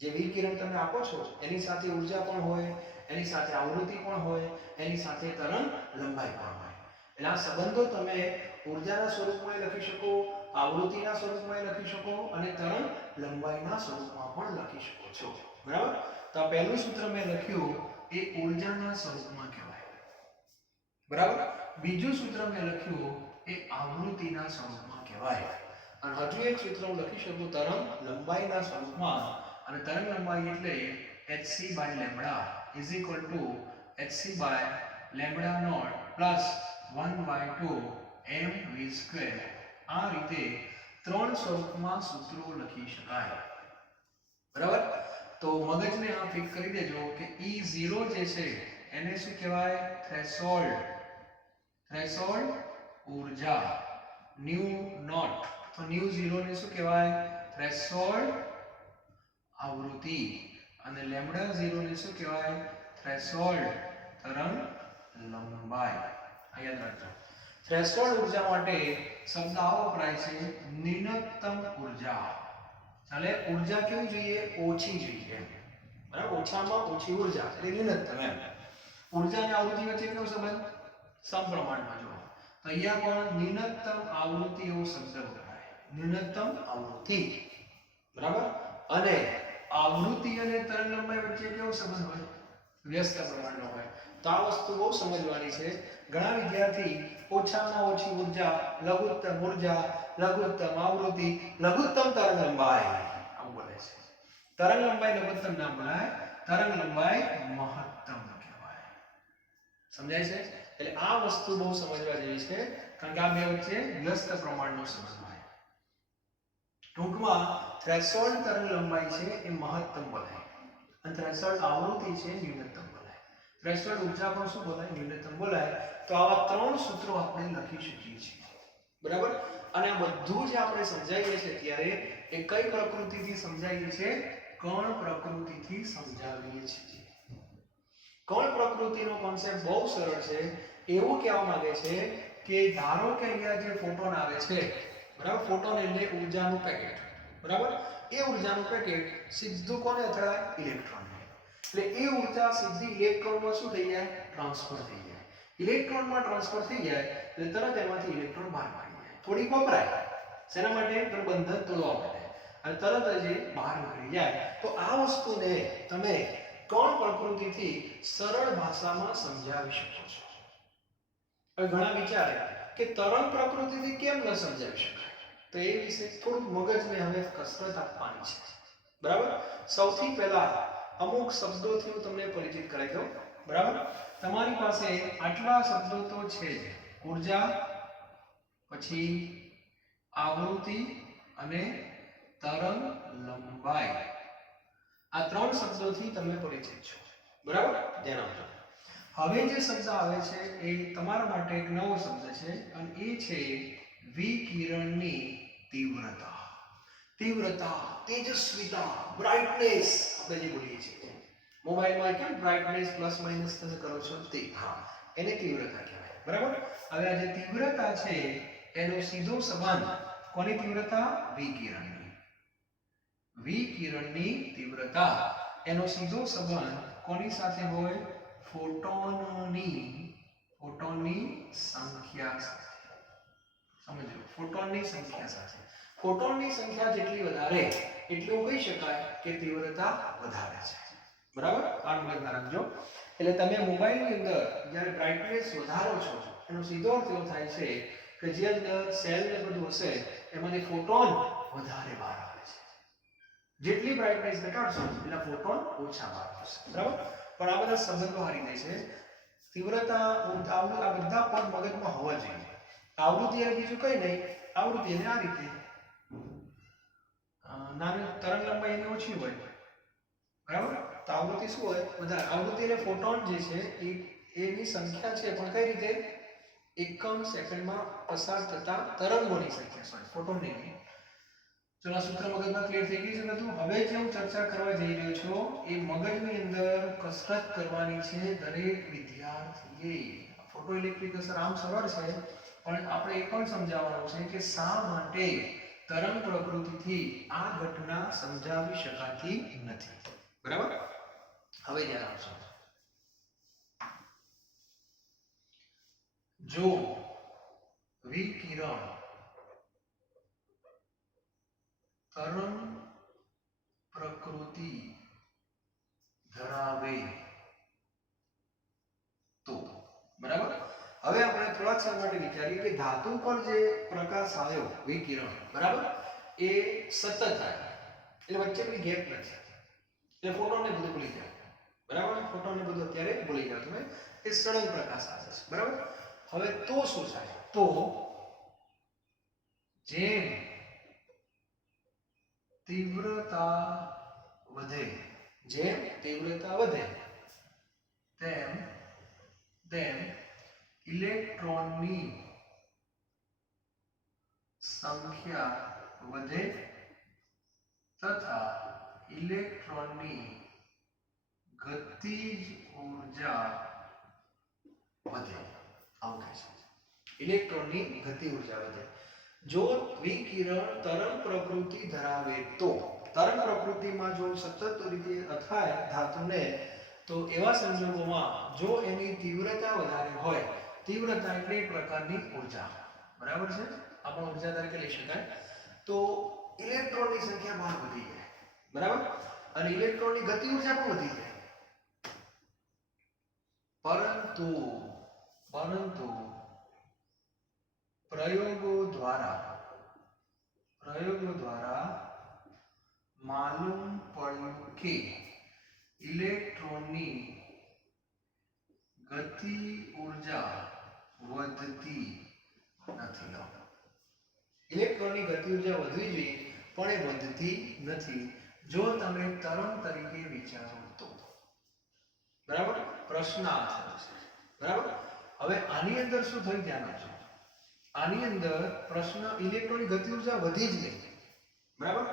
જે વિકિરણ તમે આપો છો એની સાથે ઊર્જા પણ હોય, એની સાથે આવૃત્તિ પણ હોય, એની સાથે તરંગ લંબાઈ પણ હોય. એટલે આ સંબંધો તમે ઊર્જાના સ્વરૂપમાં લખી શકો, આવૃત્તિના સ્વરૂપમાં લખી શકો અને તરંગ લંબાઈના સ્વરૂપમાં પણ લખી શકો છો. બરાબર? તો આ પહેલું સૂત્ર મેં લખ્યું એ ઊર્જાના સ્વરૂપમાં કહેવાય. બરાબર? બીજું સૂત્ર મેં લખ્યું એ આવૃત્તિના સ્વરૂપમાં કહેવાય. અને હજુ એક સૂત્ર હું લખી શકું તરંગ લંબાઈના સ્વરૂપમાં. અને તરંગ લંબાઈ એટલે hc/λ is equal to hc/λ0 plus 1/2 mv². આ રીતે ત્રણ સ્વરૂપમાં સૂત્રો લખી શકાય. બરાબર? તો મગજને આ ફિક્સ કરી દેજો કે E0 જે છે એને શું કહેવાય? થ્રેશોલ્ડ ઊર્જા. ν0 તો ν0 ને શું કહેવાય? થ્રેશોલ્ડ આવૃત્તિ. અને λ0 ને શું કહેવાય? થ્રેશોલ્ડ તરંગ લંબાઈ. આ યાદ રાખજો. થ્રેશોલ્ડ ઊર્જા માટે શબ્દ આવો વપરાય છે, ન્યૂનતમ ઊર્જા. ચાલે ઊર્જા કેવી જોઈએ? ઓછી જોઈએ. બરાબર? ઓછામાં ઓછી ઊર્જા એટલે ન્યૂનતમ. એમ ઊર્જા અને આવૃત્તિ વચ્ચે કેવો સંબંધ? સમપ્રમાણમાં. જો તો અહીંયા પણ ન્યૂનતમ આવૃત્તિ એવો શબ્દ વપરાય. ન્યૂનતમ આવૃત્તિ. બરાબર? અને આવૃત્તિ અને તરંગ લંબાઈ વચ્ચે કેવો સંબંધ હોય? વ્યસ્ત પ્રમાણનો હોય. તો આ વસ્તુ બહુ સમજવાની છે. ઘણા વિદ્યાર્થી ઓછામાં ઓછી ઊર્જા, લઘુત્તમ ઊર્જા, લઘુત્તમ આવૃત્તિ, લઘુત્તમ તરંગ લંબાઈ આવું બોલે છે. તરંગ લંબાઈ લઘુત્તમ ના બોલાય, તરંગ લંબાઈ મહત્તમ કહેવાય. સમજાય છે? એટલે આ વસ્તુ બહુ સમજવા જેવી છે, કારણ કે આ બે વચ્ચે વ્યસ્ત પ્રમાણનો સંબંધ હોય. ટૂંકમાં થ્રેશોલ્ડ તરંગ લંબાઈ છે એ મહત્તમ બોલાય અને થ્રેશોલ્ડ આવૃત્તિ છે ન્યૂનતમ બોલાય. થ્રેશોલ્ડ ઊર્જા પણ શું બોલાય? ન્યૂનતમ બોલાય. તો આવા ત્રણ સૂત્રો આપણે લખી શકીએ છીએ. બરાબર? અને આ બધું જે આપણે સમજાવીએ છીએ ત્યારે એ કઈ પ્રકૃતિથી સમજાવીએ છીએ? કણ પ્રકૃતિથી સમજાવીએ છીએ. કણ પ્રકૃતિનો કોન્સેપ્ટ બહુ સરળ છે. એવું કહેવા માંગે છે કે ધારો કે અહીંયા જે ફોટોન આવે છે, બરાબર, ફોટોન એટલે ઊર્જાનું પેકેટ, બરાબર, એ ઊર્જાનું પેકેટ સીધું કોને અથડાય? ઇલેક્ટ્રોનને. એટલે એ ઊર્જા સીધી ઇલેક્ટ્રોનમાં શું થઈ જાય? ટ્રાન્સફર થઈ જાય. ઇલેક્ટ્રોનમાં ટ્રાન્સફર થઈ જાય એટલે તરત એમાંથી ઇલેક્ટ્રોન બહાર નીકળી જાય. થોડીક વપરાય શેના માટે? તો બંધન તોડવા માટે, અને તરત જ એ બહાર નીકળી જાય. તો આ વસ્તુને તમે કણ પ્રકૃતિથી સરળ ભાષામાં સમજાવી શકો છો. હવે ઘણા વિચારે કે તરંગ પ્રકૃતિથી કેમ ન સમજાવી શકાય? તો એ વિશે થોડુંક મગજને હવે કસરત આપવાની છે, બરાબર. સૌથી પહેલા અમુક શબ્દોથી હું તમને પરિચિત કરાવી દઉં, બરાબર. તમારી પાસે આટલા શબ્દો તો છે જ: ઊર્જા, પછી આવૃત્તિ અને તરંગ લંબાઈ. આ ત્રણ શબ્દોથી તમે પરિચિત છો, બરાબર. ધ્યાન આપજો. હવે જે શબ્દ આવે છે એ તમારા માટે એક નવો શબ્દ છે, અને એ છે વિકિરણની તીવ્રતા. તીવ્રતા, તેજસ્વીતા, બ્રાઇટનેસ આપણે જે બોલીએ છીએ. મોબાઈલમાં કેમ બ્રાઇટનેસ પ્લસ માઇનસ તમે કરો છો તે, હા, એને તીવ્રતા કહેવાય, બરાબર. હવે આ જે તીવ્રતા છે એનો સીધો સંબંધ કોની તીવ્રતા? વિકિરણની. વિકિરણની તીવ્રતા એનો સીધો સંબંધ કોની સાથે હોય? ફોટોનની સંખ્યા સાથે. સમજો, ફોટોનની સંખ્યા સાથે. ફોટોનની સંખ્યા જેટલી વધારે એટલું કહી શકાય કે તીવ્રતા વધારે છે, બરાબર. આ મગજમાં રાખજો. એટલે તમે મોબાઈલની અંદર જ્યારે બ્રાઇટનેસ વધારો છો એનો સીધો અર્થ એવો થાય છે કે જે અંદર સેલ ને બધું હશે એમાંથી ફોટોન વધારે બહાર આવે છે. જેટલી બ્રાઇટનેસ ઘટાડશો એટલા ફોટોન ઓછા બહાર આવશે, બરાબર. પણ આ બધા સંબંધો હારી દે છે. તીવ્રતા, આ બધા પદ મગજમાં હોવા જોઈએ. આવૃત્તિ એટલે બીજું કઈ નહીં, આવૃત્તિ એટલે આ રીતે નાની તરંગ લંબાઈ એની ઓછી હોય, બરાબર. તો આવૃત્તિ શું હોય? વધારે. આવૃત્તિ એટલે ફોટોન જે છે એની સંખ્યા છે, પણ કઈ રીતે? એકમ સેકન્ડમાં પસાર થતા તરંગોની સંખ્યા, સોરી, ફોટોનની નહીં. ચલો, આ સૂત્ર મગજમાં ક્લિયર થઈ ગયું છે બધું. હવે જે હું ચર્ચા કરવા જઈ રહ્યો છું એ મગજની અંદર કસરત કરવાની છે દરેક વિદ્યાર્થીએ. ફોટો ઇલેક્ટ્રિક અસર આમ સરળ છે, પણ આપણે એ પણ સમજાવવાનું છે કે શા માટે તરંગ પ્રકૃતિથી આ ઘટના સમજાવી શકાતી નથી, બરાબર. હવે ધ્યાન આપજો. જો વિકિરણ તરંગ પ્રકૃતિ ધરાવે તો, બરાબર. હવે આપણે થોડાક સમય માટે વિચારીએ કે ધાતુ પર જે પ્રકાશ આવ્યો, વિકિરણ, બરાબર, એ સતત થાય એટલે વચ્ચે કોઈ ગેપ નથી. એટલે ફોટોનને બધું ભૂલી જાવ, બરાબર. ફોટોનને બધું અત્યારે ભૂલી જાવ તમે. એ સળંગ પ્રકાશ આવે છે, બરાબર. હવે તો શું થાય? તો જેમ તીવ્રતા વધે, જેમ તીવ્રતા વધે તેમ ઇલેક્ટ્રોનની સંખ્યા વધે તથા ઇલેક્ટ્રોનની ગતિજ ઊર્જા વધે. આવું કહે છે, ઇલેક્ટ્રોનની ગતિ ઊર્જા વધે. જો વિકિરણ તરંગ પ્રકૃતિ ધરાવે તો, તરંગ પ્રકૃતિમાં જો સતત રીતે અથાય ધાતુને, તો એવા સંજોગોમાં જો એની તીવ્રતા વધારે હોય, તીવ્રતા એટલે એક પ્રકારની ઊર્જા, બરાબર છે, આપણે ઊર્જા તરીકે લઈ શકાય, તો ઇલેક્ટ્રોનની સંખ્યા બહાર વધી જાય, બરાબર. અને ઇલેક્ટ્રોનની ગતિ ઊર્જા પણ વધી જાય. પરંતુ પ્રયોગો દ્વારા માલુમ પડ્યું કે ઇલેક્ટ્રોનની ગતિ ઊર્જા વધતી નથી. ઇલેક્ટ્રોનની ગતિ ઊર્જા વધવી જોઈએ પણ એ વધતી નથી જો તમે તરંગ તરીકે વિચારો તો, બરાબર. પ્રશ્ન આ થયો છે, બરાબર. હવે આની અંદર શું થયું? ધ્યાન આપજો. આની અંદર પ્રશ્ન ઇલેક્ટ્રોનની ગતિ ઊર્જા વધી જ નહીં, બરાબર.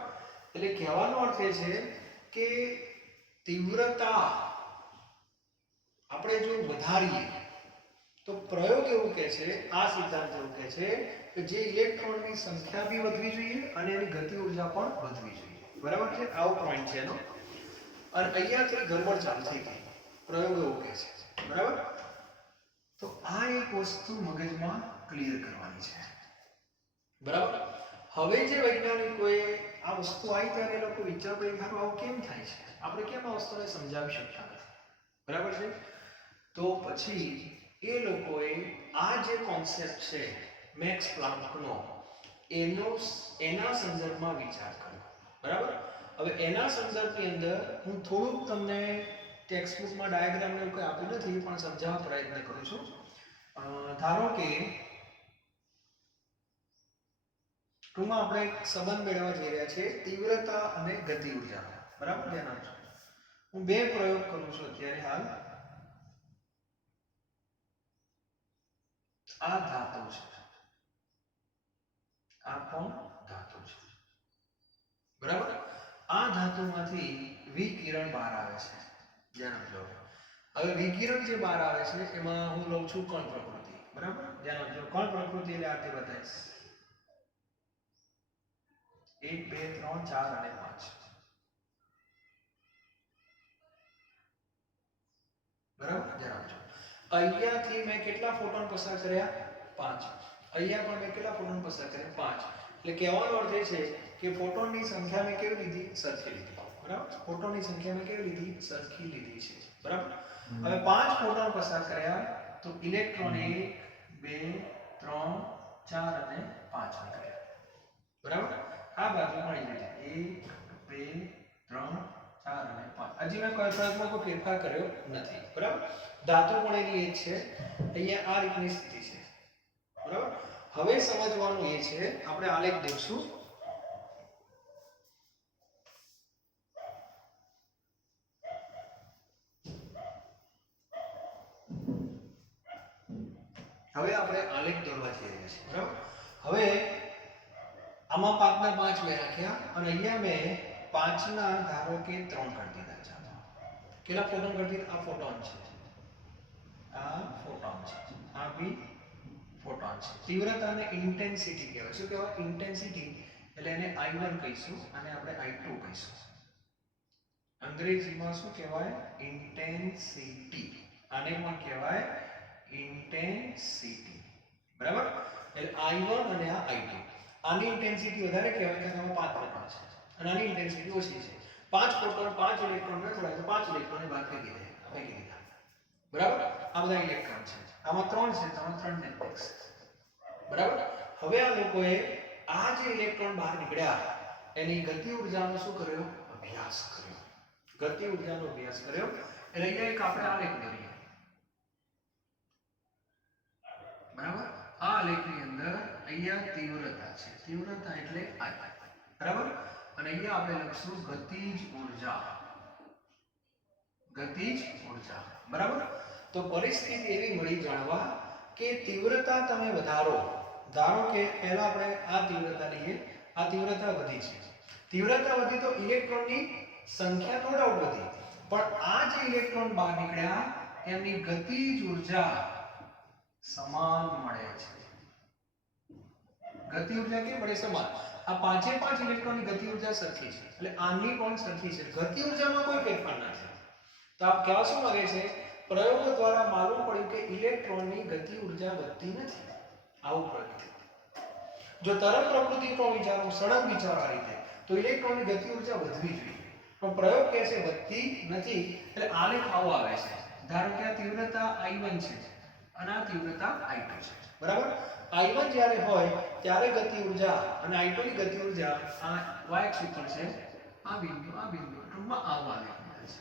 એટલે કહેવાનો અર્થ એ છે કે તીવ્રતા આપણે જો વધારીએ તો પ્રયોગ એવું કહે છે, આ સિદ્ધાંત એવું કહે છે કે જે ઇલેક્ટ્રોનની સંખ્યા બી વધવી જોઈએ અને એની ગતિ ઉર્જા પણ વધવી જોઈએ. બરાબર છે? આવો પોઈન્ટ છે એનો. અને અહીંયાથી ગરબડ ચાલુ થઈ ગઈ. પ્રયોગ એવું કહે છે. બરાબર? તો આ એક વસ્તુ મગજમાં ક્લિયર કરવાની છે. બરાબર? હવે જે વૈજ્ઞાનિકોએ આ વસ્તુ આવી ત્યારે એ લોકો વિચાર કરી કે આવું કેમ થાય છે, આપણે કેમ આ વસ્તુને સમજાવી શકતા નથી. બરાબર છે? તો પછી એ લોકોએ આ જે કોન્સેપ્ટ છે મેક્સ પ્લાન્કનો એના સંદર્ભમાં વિચાર કર્યો. બરાબર? હવે એના સંદર્ભની અંદર હું થોડુંક તમને ટેક્સ્ટબુકમાં ડાયાગ્રામ ને એવું કંઈ આપ્યું નથી પણ સમજાવવા પ્રયત્ન કરું છું. ધારો કે ટૂંકમાં આપણે એક સંબંધ મેળવવા જઈ રહ્યા છીએ તીવ્રતા અને ગતિ ઉર્જા. બરાબર? ધ્યાન આપજો. હું બે પ્રયોગ કરું છું અત્યારે હાલ. આ ધાતુ છે, આ પણ ધાતુ છે. બરાબર? આ ધાતુમાંથી વિકિરણ બહાર આવે છે. ધ્યાન આપજો. હવે વિકિરણ જે બહાર આવે છે એમાં હું લઉં છું કણ પ્રકૃતિ. બરાબર? ધ્યાન આપજો. કણ પ્રકૃતિ એટલે આ રીતે બતાવીશ. 1 2 3 4 અને 5. બરાબર? ધ્યાન આપજો. અહીંયાથી મેં કેટલા ફોટોન પસાર કર્યા? 5. અહીંયા પણ મેં કેટલા ફોટોન પસાર કર્યા? 5. એટલે કહેવાનો અર્થ એ છે કે ફોટોનની સંખ્યા મેં કેવી લીધી? સરખી લીધી. બરાબર? ફોટોનની સંખ્યા મેં કેવી લીધી? સરખી લીધી છે. બરાબર? હવે 5 ફોટોન પસાર કર્યા તો ઇલેક્ટ્રોન 1 2 3 4 અને 5 નીકળ્યા. બરાબર? આ બાજુ મળી જાય 1 2 3 4 અને 5. હજી મેં કોઈ પ્રયોગમાં કોઈ ફેરફાર કર્યો નથી. બરાબર? ધાતુ પણ એની એ જ છે. અહીંયા આ રીતની સ્થિતિ છે. બરાબર? હવે સમજવાનું એ છે, આપણે આલેખ દોરશું. હવે આપણે આલેખ દોરવા જઈ રહ્યા છીએ. બરાબર? હવે આમાં 5 ના 5 મેં રાખ્યા અને અહીંયા મેં 5 ના ધારો કે 3 કરી દીધા. ચાલો કેટલા ફોટોન કરી દીધા? આ ફોટોન છે, આ ફોટોન છે, આ બી ફોટોન છે. તીવ્રતાને ઇન્ટેન્સિટી કહેવાય. શું કહેવાય? ઇન્ટેન્સિટી. એટલે એને I1 કહીશું અને આપણે I2 કહીશું. અંગ્રેજીમાં શું કહેવાય? ઇન્ટેન્સિટી. આને પણ કહેવાય ઇન્ટેન્સિટી. બરાબર? એટલે I1 અને આ I2. આની ઇન્ટેન્સિટી વધારે કહેવાય કે આમાં 5 ફોટોન છે અને આની ઇન્ટેન્સિટી ઓછી છે. 5 ફોટોન 5 ઇલેક્ટ્રોન ન જોડાય તો 5 ઇલેક્ટ્રોનને બહાર ફેંકી દીધા. બરાબર? આ બધા ઇલેક્ટ્રોન છે. આમાં 3 છે તો આમાં 3 ને ફિક્સ. બરાબર? હવે આ લોકોએ આ જે ઇલેક્ટ્રોન બહાર નીકળ્યા એની ગતિ ઉર્જાનો શું કર્યો? અભ્યાસ કર્યો. ગતિ ઉર્જાનો અભ્યાસ કર્યો. એટલે અહીંયા એક આપણે આલેખ દોરીએ. બરાબર? આ આલેખની અંદર અહીંયા તીવ્રતા છે. તીવ્રતા એટલે I. બરાબર? અને અહીંયા આપણે લખશું ગતિજ ઉર્જા. ગતિજ ઉર્જા. બરાબર? તો પરિસ્થિતિ એવી મળી જાણવા કે તીવ્રતા તમે વધારો. ધારો કે પહેલા આપણે આ તીવ્રતા લઈએ. આ તીવ્રતા વધી છે. તીવ્રતા વધી તો ઇલેક્ટ્રોનની સંખ્યા નો ડાઉટ વધી. પણ આ જે ઇલેક્ટ્રોન બહાર નીકળ્યા એમની ગતિજ ઉર્જા સમાન મળે છે. ગતિ ઉર્જા કેમ મળે? સમાન. આ 5 ઇલેક્ટ્રોનની ગતિ ઉર્જા સરખી છે. એટલે આની પણ સરખી છે. ગતિ ઉર્જામાં કોઈ ફેરફાર નથી. તો આપ કહેવા શું માંગે છે? પ્રયોગો દ્વારા માલુમ પડ્યું કે ઇલેક્ટ્રોનની ગતિ ઉર્જા વધતી નથી. આવું પ્રયોગ થયો. જો તરંગ પ્રકૃતિ પર વિચારો, સળંગ વિચારો આ રીતે, તો ઇલેક્ટ્રોનની ગતિ ઉર્જા વધવી જોઈએ. પણ પ્રયોગ કહે છે વધતી નથી. એટલે આલેખ આવો આવે છે. ધારો કે આ તીવ્રતા I1 છે અને આ તીવ્રતા I2 છે. બરાબર? I1 જ્યારે હોય ત્યારે ગતિ ઉર્જા અને I2 ની ગતિ ઉર્જા આ y અક્ષ ઉપર છે. આ બિંદુ ટૂંકમાં આવો આલેખ મળે છે.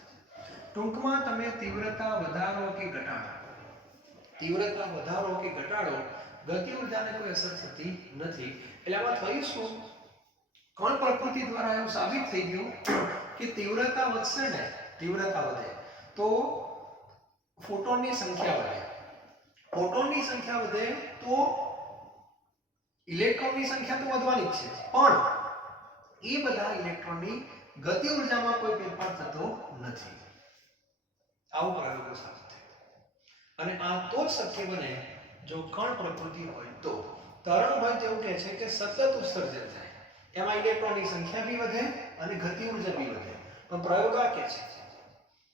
ટૂંકમાં તમે તીવ્રતા વધારો કે ઘટાડો, તીવ્રતા વધારો કે ઘટાડો, ગતિ ઉર્જાને કોઈ અસર થતી નથી. એટલે આમાં થયું શું? કણ પ્રકૃતિ દ્વારા એવું સાબિત થઈ ગયું કે તીવ્રતા વધશે ને, તીવ્રતા વધે તો ફોટોનની સંખ્યા વધે. ફોટોનની સંખ્યા વધે તો ઇલેક્ટ્રોનની સંખ્યા તો વધવાની જ છે, પણ એ બધા ઇલેક્ટ્રોનની ગતિ ઉર્જામાં કોઈ ફેરફાર થતો નથી. આવું પ્રયોગો સાબિત થયું. અને આ તો જ શક્ય બને જો કણ પ્રકૃતિ હોય તો. તરંગ હોય તો એવું કહે છે કે સતત ઉત્સર્જન થાય, એમાં ઇલેક્ટ્રોનની સંખ્યા બી વધે અને ગતિ ઉર્જા બી વધે. પણ પ્રયોગ આ કે છે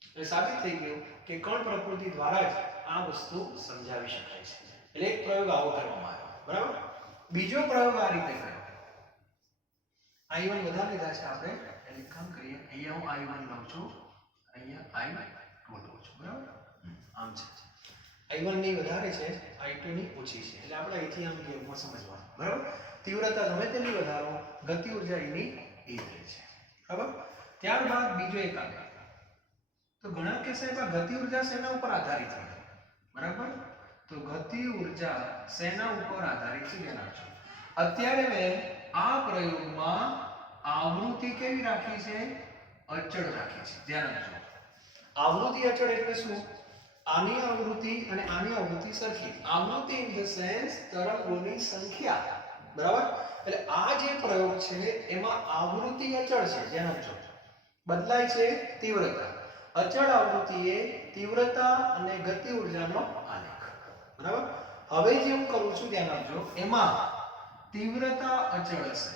એટલે સાબિત થઈ ગયું કે કણ પ્રકૃતિ દ્વારા જ આ વસ્તુ સમજાવી શકાય છે. એટલે એક પ્રયોગ આવો કરવામાં આવ્યો, બરાબર. બીજો પ્રયોગ આ રીતે કર્યો. I1 બધા લીધા છે આપણે, એટલે કામ કરીએ, અહીંયા હું I1 લઉં છું, અહીંયા I2 લઉં છું, બરાબર. આમ છે, I1 ની વધારે છે, I2 ની ઓછી છે, એટલે આપણે અહીંથી આમ ગેમમાં સમજવાનું, બરાબર. તીવ્રતા ગમે તેટલી વધારો, ગતિ ઉર્જા એની એ જ રહે છે, બરાબર. ત્યારબાદ બીજો એક આવે તો ઘણા કે સાહેબ આ ગતિ ઉર્જા શેના ઉપર આધારિત છે, બરાબર. તો ગતિ ઉર્જા શેના ઉપર આધારિત છે ધ્યાન આપજો. અત્યારે મેં આ પ્રયોગમાં આવૃત્તિ કેવી રાખી છે, અચળ રાખી છે, ધ્યાન આપજો. આવૃત્તિ અચળ એટલે શું? આની આવૃત્તિ અને આની આવૃત્તિ સરખી. આવૃત્તિ ઇન ધ સેન્સ તરંગોની સંખ્યા, બરાબર. એટલે આ જે પ્રયોગ છે એમાં આવૃત્તિ અચળ છે, ધ્યાન આપજો. બદલાય છે તીવ્રતા. અચળ આવૃત્તિ એ તીવ્રતા અને ગતિ ઉર્જાનો આલેખ, બરાબર. હવે જે હું કરું છું ધ્યાન આપજો, એમાં તીવ્રતા અચળ હશે.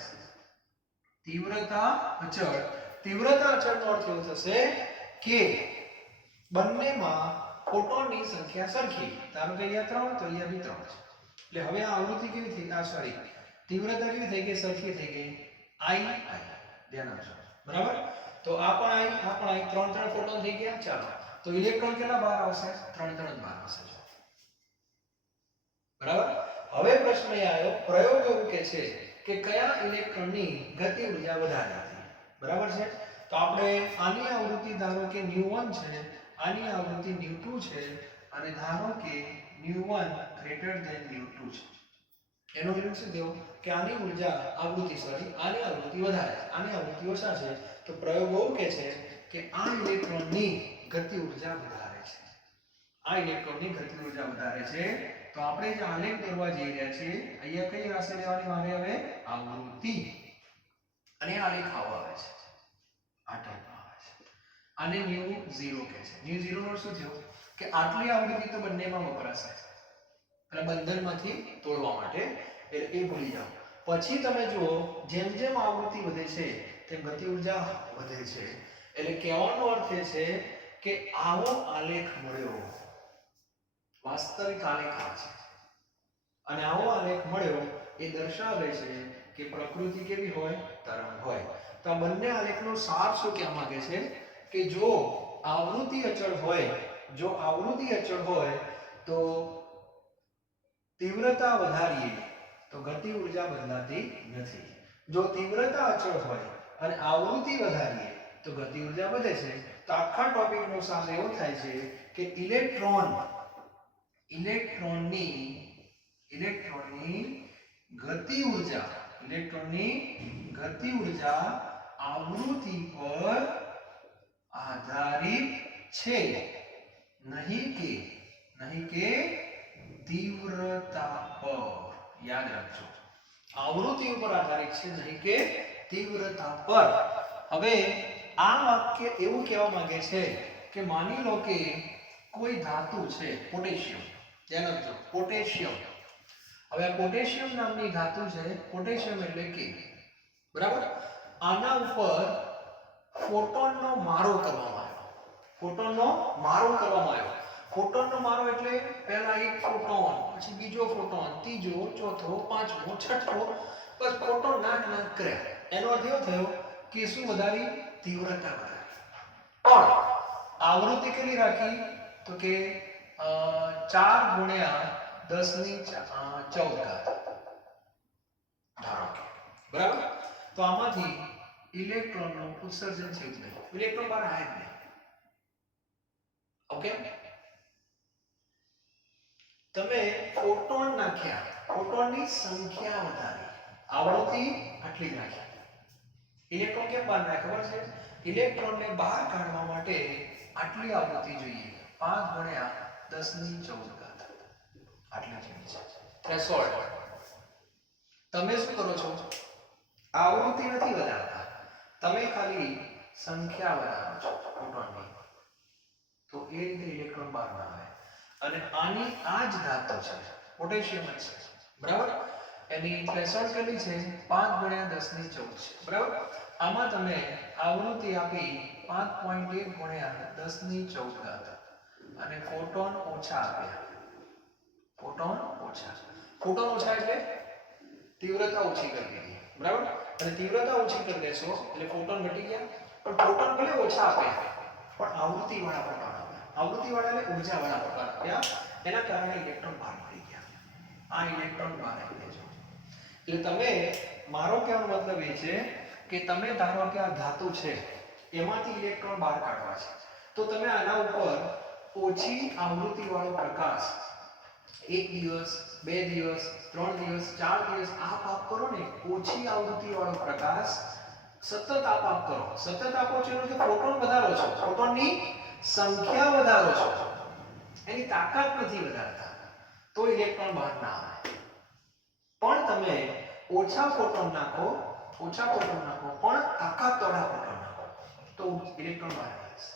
તીવ્રતા અચળ. તીવ્રતા અચળનો અર્થ એવો થશે કે બંનેમાં ફોટોનની સંખ્યા સરખી. ધારો કે અહીંયા 3 તો અહીંયા બી 3 છે. એટલે હવે આ આવૃત્તિ કેવી થઈ? આ સોરી, તીવ્રતા કેવી થઈ ગઈ? સરખી થઈ ગઈ. I ધ્યાન આપજો, બરાબર. તો આ પણ I 3 ફોટોન થઈ ગયા. ચાલો, તો ઇલેક્ટ્રોન કેટલા બહાર આવશે? 3 બહાર આવશે, બરાબર. હવે પ્રશ્ન એ આવ્યો, પ્રયોગ એવું કે છે કે કયા ઇલેક્ટ્રોનની ગતિ ઉર્જા વધારે હતી, બરાબર છે. તો આપણે આની આવૃત્તિ ધારો કે ν1 છે, આની આવૃત્તિ ν2 છે, અને ધારો કે ν1 ગ્રેટર ધેન ν2 છે. એનો મતલબ શું થયો કે આની ઉર્જા આવૃત્તિ આની આવૃત્તિ વધારે છે, આની આવૃત્તિ ઓછા છે. તો પ્રયોગ એવું કે છે કે આ ઇલેક્ટ્રોનની ગતિ ઉર્જા વધારે છે. આ ઇલેક્ટ્રોનની ગતિ ઉર્જા વધારે છે. તો આપણે જે આલેખ દોરવા જઈ રહ્યા છીએ, અહીંયા કઈ રાશિ લેવાની મારે હવે? આવૃત્તિ. અને આલેખ આવો આવે છે, આ ટાઈપ આવે છે. આને ν0 કહે છે. ν0 નો શું થયો કે આટલી આવૃત્તિ તો બંનેમાં વપરાશે, એટલે બંધનમાંથી તોડવા માટે, એટલે એ ભૂલી જાઓ. પછી તમે જુઓ જેમ જેમ આવૃત્તિ વધે છે તેમ ગતિ ઉર્જા વધે છે. એટલે કહેવાનો અર્થ એ છે કે આવો આલેખ મળ્યો, વાસ્તવિક આલેખ આ છે. અને આવો આલેખ મળ્યો એ દર્શાવે છે કે પ્રકૃતિ કેવી હોય? તરંગ હોય. તો આ બંને આલેખનો સાર શું કહેવા માંગે છે કે જો આવૃત્તિ અચળ હોય, જો આવૃત્તિ અચળ હોય તો તીવ્રતા વધારીએ તો ગતિ ઉર્જા બદલાતી નથી. જો તીવ્રતા અચળ હોય અને આવૃત્તિ વધારીએ તો ગતિ ઉર્જા વધે છે. તો આખા ટોપિકનો સાર એવો થાય છે કે ઇલેક્ટ્રોનની ગતિ ઉર્જા આવૃત્તિ પર આધારિત છે, નહીં કે તીવ્રતા પર. યાદ રાખજો, આવૃત્તિ ઉપર આધારિત છે, નહીં કે તીવ્રતા પર. હવે આ વાક્ય એવું કહેવા માંગે છે કે માની લો કે કોઈ ધાતુ છે, પોટેશિયમ. ધ્યાન રાખજો, પોટેશિયમ. હવે આ પોટેશિયમ નામની ધાતુ છે, પોટેશિયમ એટલે કે, બરાબર. આના ઉપર ફોટોનનો મારો કરવામાં આવ્યો. ફોટોનનો મારો એટલે પહેલા એક ફોટોન, પછી બીજો ફોટોન, ત્રીજો, ચોથો, પાંચમો, છઠ્ઠો, બસ ફોટોન નાક કરે. એનો અર્થ એવો થયો કે શું વધારી? તીવ્રતા વધારી. પણ આવૃત્તિ કેટલી રાખી? તો કે 4 × 10⁻14 ધારો કે, બરાબર. તો આમાંથી ઇલેક્ટ્રોનનું ઉત્સર્જન છે જ નહીં, ઇલેક્ટ્રોન બહાર આવે જ નહીં. ઓકે, તમે ફોટોન નાખ્યા, ફોટોનની સંખ્યા વધારી, આવૃત્તિ આટલી જ રાખી. ઇલેક્ટ્રોન કેમ બહાર નાખે ખબર છે? ઇલેક્ટ્રોનને બહાર કાઢવા માટે આટલી આવૃત્તિ જોઈએ, 5 × 10⁻14 આટલી જોઈએ છે, થ્રેશોલ્ડ. તમે શું કરો છો? આવૃત્તિ નથી વધારતા, તમે ખાલી સંખ્યા વધારો છો ફોટોનની. તો એ રીતે ઇલેક્ટ્રોન બહાર ના આવે. અને આની આ જ ધાતુ છે, પોટેશિયમ જ છે, બરાબર. એની થ્રેશોલ્ડ કેટલી છે? 5 × 10^14 છે, બરાબર. આમાં તમે આવૃત્તિ આપી 5.1 × 10^14 અને ફોટોન ઓછા આપ્યા. ફોટોન ઓછા એટલે તીવ્રતા ઓછી કરી દીધી, બરાબર. અને તીવ્રતા ઓછી કરી દેશો એટલે ફોટોન ઘટી ગયા, પણ ફોટોન ભલે ઓછા આપ્યા પણ આવૃત્તિ વાળા ફોટોન આપ્યા. આવૃત્તિ વાળા એટલે ઊર્જા વાળા ફોટોન આપ્યા, એના કારણે ઇલેક્ટ્રોન બહાર પડી ગયા. આ ઇલેક્ટ્રોન બહાર આવી દેજો. એટલે તમે, મારો કહેવાનો મતલબ એ છે કે તમે ધારો કે આ ધાતુ છે એમાંથી ઇલેક્ટ્રોન બહાર કાઢવા છે, તો તમે આના ઉપર ઓછી આવૃત્તિ વાળો પ્રકાશ 1 દિવસ 2 દિવસ 3 દિવસ 4 દિવસ આપ કરો ને, ઓછી આવૃત્તિ વાળો પ્રકાશ સતત આપ કરો. સતત આપો છો એટલે ફોટોન વધારો છો, ફોટોનની સંખ્યા વધારો છો, એની તાકાત નથી વધારતા, તો ઇલેક્ટ્રોન બહાર ના આવે. પણ તમે ઓછા ફોટોન નાખો પણ તાકાત વાળા ફોટોન નાખો તો ઇલેક્ટ્રોન બહાર આવશે,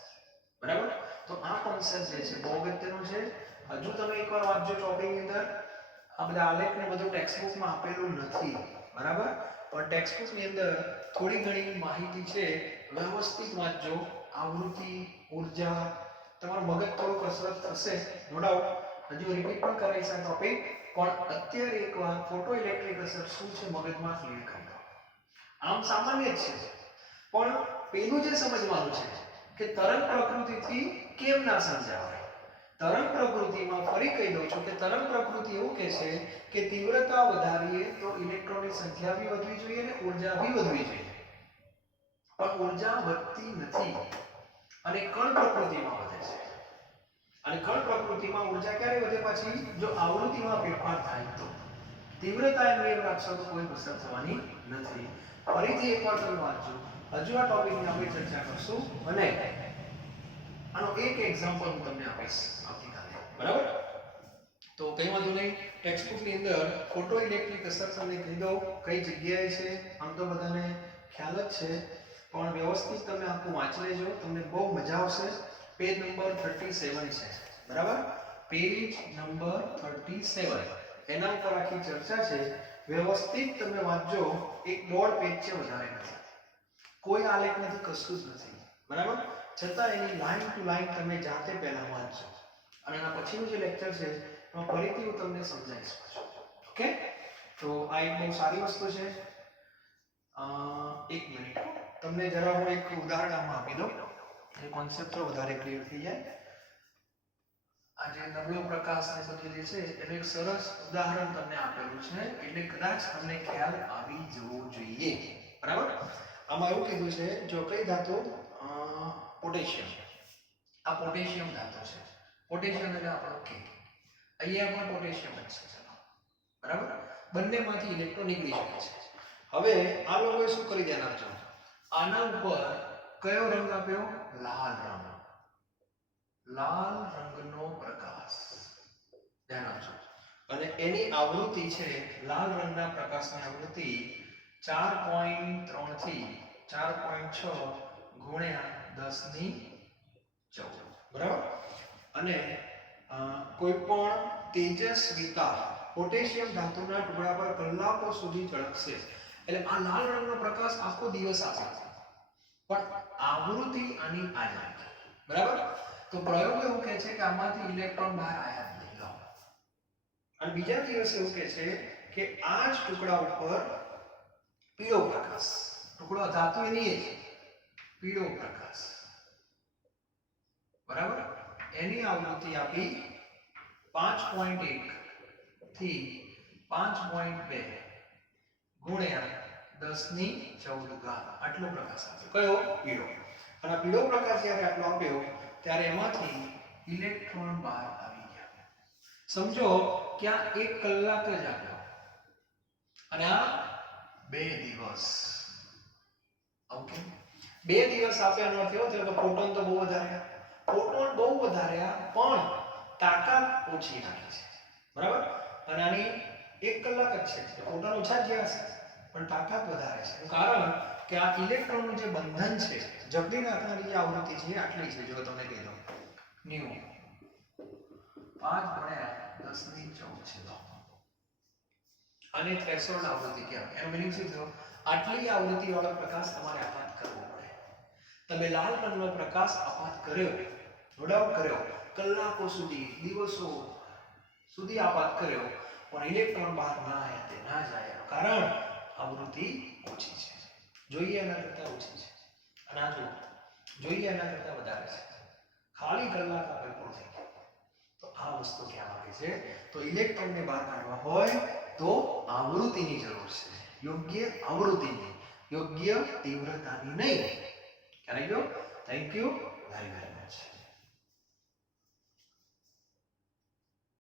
બરાબર. તો આ કોન્સેપ્ટ જે છે બહુ અગત્યનો છે. હજુ તમે એકવાર વાંચજો ટોપિકની અંદર. આ બધા આલેખ ને બધું ટેક્સ્ટ બુકમાં આપેલું નથી, બરાબર, પણ ટેક્સ્ટ બુકની અંદર થોડી ઘણી માહિતી છે, વ્યવસ્થિત વાંચજો. આવૃત્તિ, ઊર્જા, તમારું મગજ થોડું કસરત થશે, નો ડાઉટ. હજુ રિપીટ પણ કરાઈશ આ ટોપિક, પણ અત્યારે એકવાર ફોટો ઇલેક્ટ્રિક અસર શું છે મગજમાં ક્લિયર કરી દો. આમ સામાન્ય જ છે, પણ પેલું જે સમજવાનું છે કે તરંગ પ્રકૃતિથી કેમ ના સમજાવાય. તરંગ પ્રકૃતિમાં ફરી કહી દઉં છું કે તરંગ પ્રકૃતિ એવું કહે છે કે તીવ્રતા વધારીએ તો ઇલેક્ટ્રોનની સંખ્યા બી વધવી જોઈએ અને ઊર્જા બી વધવી જોઈએ, પણ ઊર્જા વધતી નથી અને કણ પ્રકૃતિમાં વધે છે. અને કણ પ્રકૃતિમાં ઊર્જા ક્યારે વધે? પછી જો આવૃત્તિમાં ફેરફાર થાય તો. તીવ્રતા એમ રાખશો તો કોઈ અસર થવાની નથી. ફરીથી એકવાર તમે વાંચજો. હજુ આ ટોપિકની આપણે ચર્ચા કરશું અને આનો એક એક્ઝામ્પલ હું તમને આપીશ આવતીકાલે, બરાબર. તો કઈ વાંધો નહીં, ટેક્સ્ટ બુકની અંદર ફોટો ઇલેક્ટ્રિક અસર તમને કહી દઉં કઈ જગ્યાએ છે. આમ તો બધાને ખ્યાલ જ છે, પણ વ્યવસ્થિત તમે આખું વાંચી લેજો, તમને બહુ મજા આવશે. પેજ નંબર 37 છે, બરાબર. પેજ નંબર 37 એના ઉપર આખી ચર્ચા છે. વ્યવસ્થિત તમે વાંચજો. એક દોઢ પેજ છે, વધારે નથી. કોઈ આલેખ નથી, કશું જ નથી, બરાબર. છતાં એની લાઈન ટુ લાઈન તમે જાતે પહેલા વાંચજો અને એના પછીનું જે લેક્ચર છે એમાં ફરીથી હું તમને સમજાવીશ પાછું. ઓકે, તો આ એક બહુ સારી વસ્તુ છે. એક મિનિટ, તમને જરા હું એક ઉદાહરણ આમાં આપી દઉં, એ કોન્સેપ્ટ વધારે ક્લિયર થઈ જાય. આજે નબળો પ્રકાશ ને બધું જે છે એનું એક સરસ ઉદાહરણ તમને આપેલું છે, એટલે કદાચ તમને ખ્યાલ આવી જવો જોઈએ, બરાબર. આમાં એવું કીધું છે, જો કઈ ધાતુ? પોટેશિયમ. આ પોટેશિયમ ધાતુ છે. પોટેશિયમ એટલે આપણો કે અહીંયા પણ પોટેશિયમ જ છે, બરાબર. બંનેમાંથી ઇલેક્ટ્રોન નીકળી શકે છે. હવે આ લોકોએ શું કરી ધ્યાન આપજો, આના ઉપર કયો રંગ આપ્યો? લાલ રંગ. લાલ રંગનો પ્રકાશ, ધ્યાન આપજો. અને એની આવૃત્તિ છે, લાલ રંગના પ્રકાશની આવૃત્તિ 4.3 થી 4.6 ગુણ્યા 10^14, બરાબર. અને કોઈ પણ તેજસ્વિતા પોટેશિયમ ધાતુના ટુકડા પર કલાકો સુધી ઝળકશે. એટલે આ લાલ રંગનો પ્રકાશ આખો દિવસ આવે, પણ આવૃત્તિ આની આ જાય, બરાબર. તો પ્રયોગ એવું કહે છે કે આમાંથી ઇલેક્ટ્રોન બહાર આવ્યા જ નહીં. અને બીજા દિવસે એવું કહે છે કે આ જ ટુકડા ઉપર પીળો પ્રકાશ, ટુકડો ધાતુ એની જ પીળો પ્રકાશ, બરાબર. એની આવૃત્તિ આપી 5.1 થી 5.2 ગુણ્યા 10^14 આટલો પ્રકાશ આપ્યો. કયો? પીળો. અને આ પીળો પ્રકાશ જ્યારે આટલો આપ્યો ત્યારે એમાંથી ઇલેક્ટ્રોન બહાર આવી ગયા. સમજો કે આ 1 કલાક જ આપ્યો અને આ 2 દિવસ. ઓકે, 2 દિવસ આપ્યાનો અર્થ એવો થયો કે ફોટોન તો બહુ વધાર્યા, ફોટોન બહુ વધાર્યા પણ તાકાત ઓછી રાખી છે, બરાબર. અને આની 1 કલાક જ છે, ફોટોન ઓછા જ ગયા છે પણ તાકાત વધારે છે. કારણ કે આ ઇલેક્ટ્રોનનું જે બંધન છે, જકડી નાખનારી જે આવૃત્તિ છે આટલી છે. જો તમને કહી દઉં, ન્યુ 5 ગુણ્યા 10 ની 14 છે. અને થ્રેશોલ્ડ આવૃત્તિ કહેવાય. એનો મીનિંગ શું થયો? આટલી આવૃત્તિ વાળો પ્રકાશ તમારે આપાત કરવો પડે. તમે લાલ રંગનો પ્રકાશ આપાત કર્યો, જોડાવ કર્યો, કલાકો સુધી, દિવસો સુધી આપાત કર્યો, પણ ઇલેક્ટ્રોન બહાર ના આવ્યા, તે ના જાય. કારણ આવૃત્તિ ઓછી છે. જોઈએ એના કરતા ઓછી છે. અને આ જુઓ, જોઈએ એના કરતા વધારે છે. ખાલી કલાક આપણે પૂરો થઈ ગયો. તો આ વસ્તુ ક્યાં આવે છે? તો ઇલેક્ટ્રોનને બહાર કાઢવા હોય તો આવૃત્તિની જરૂર છે. યોગ્ય આવૃત્તિની, યોગ્ય તીવ્રતાની નહીં. Can I go? Thank you very, very much.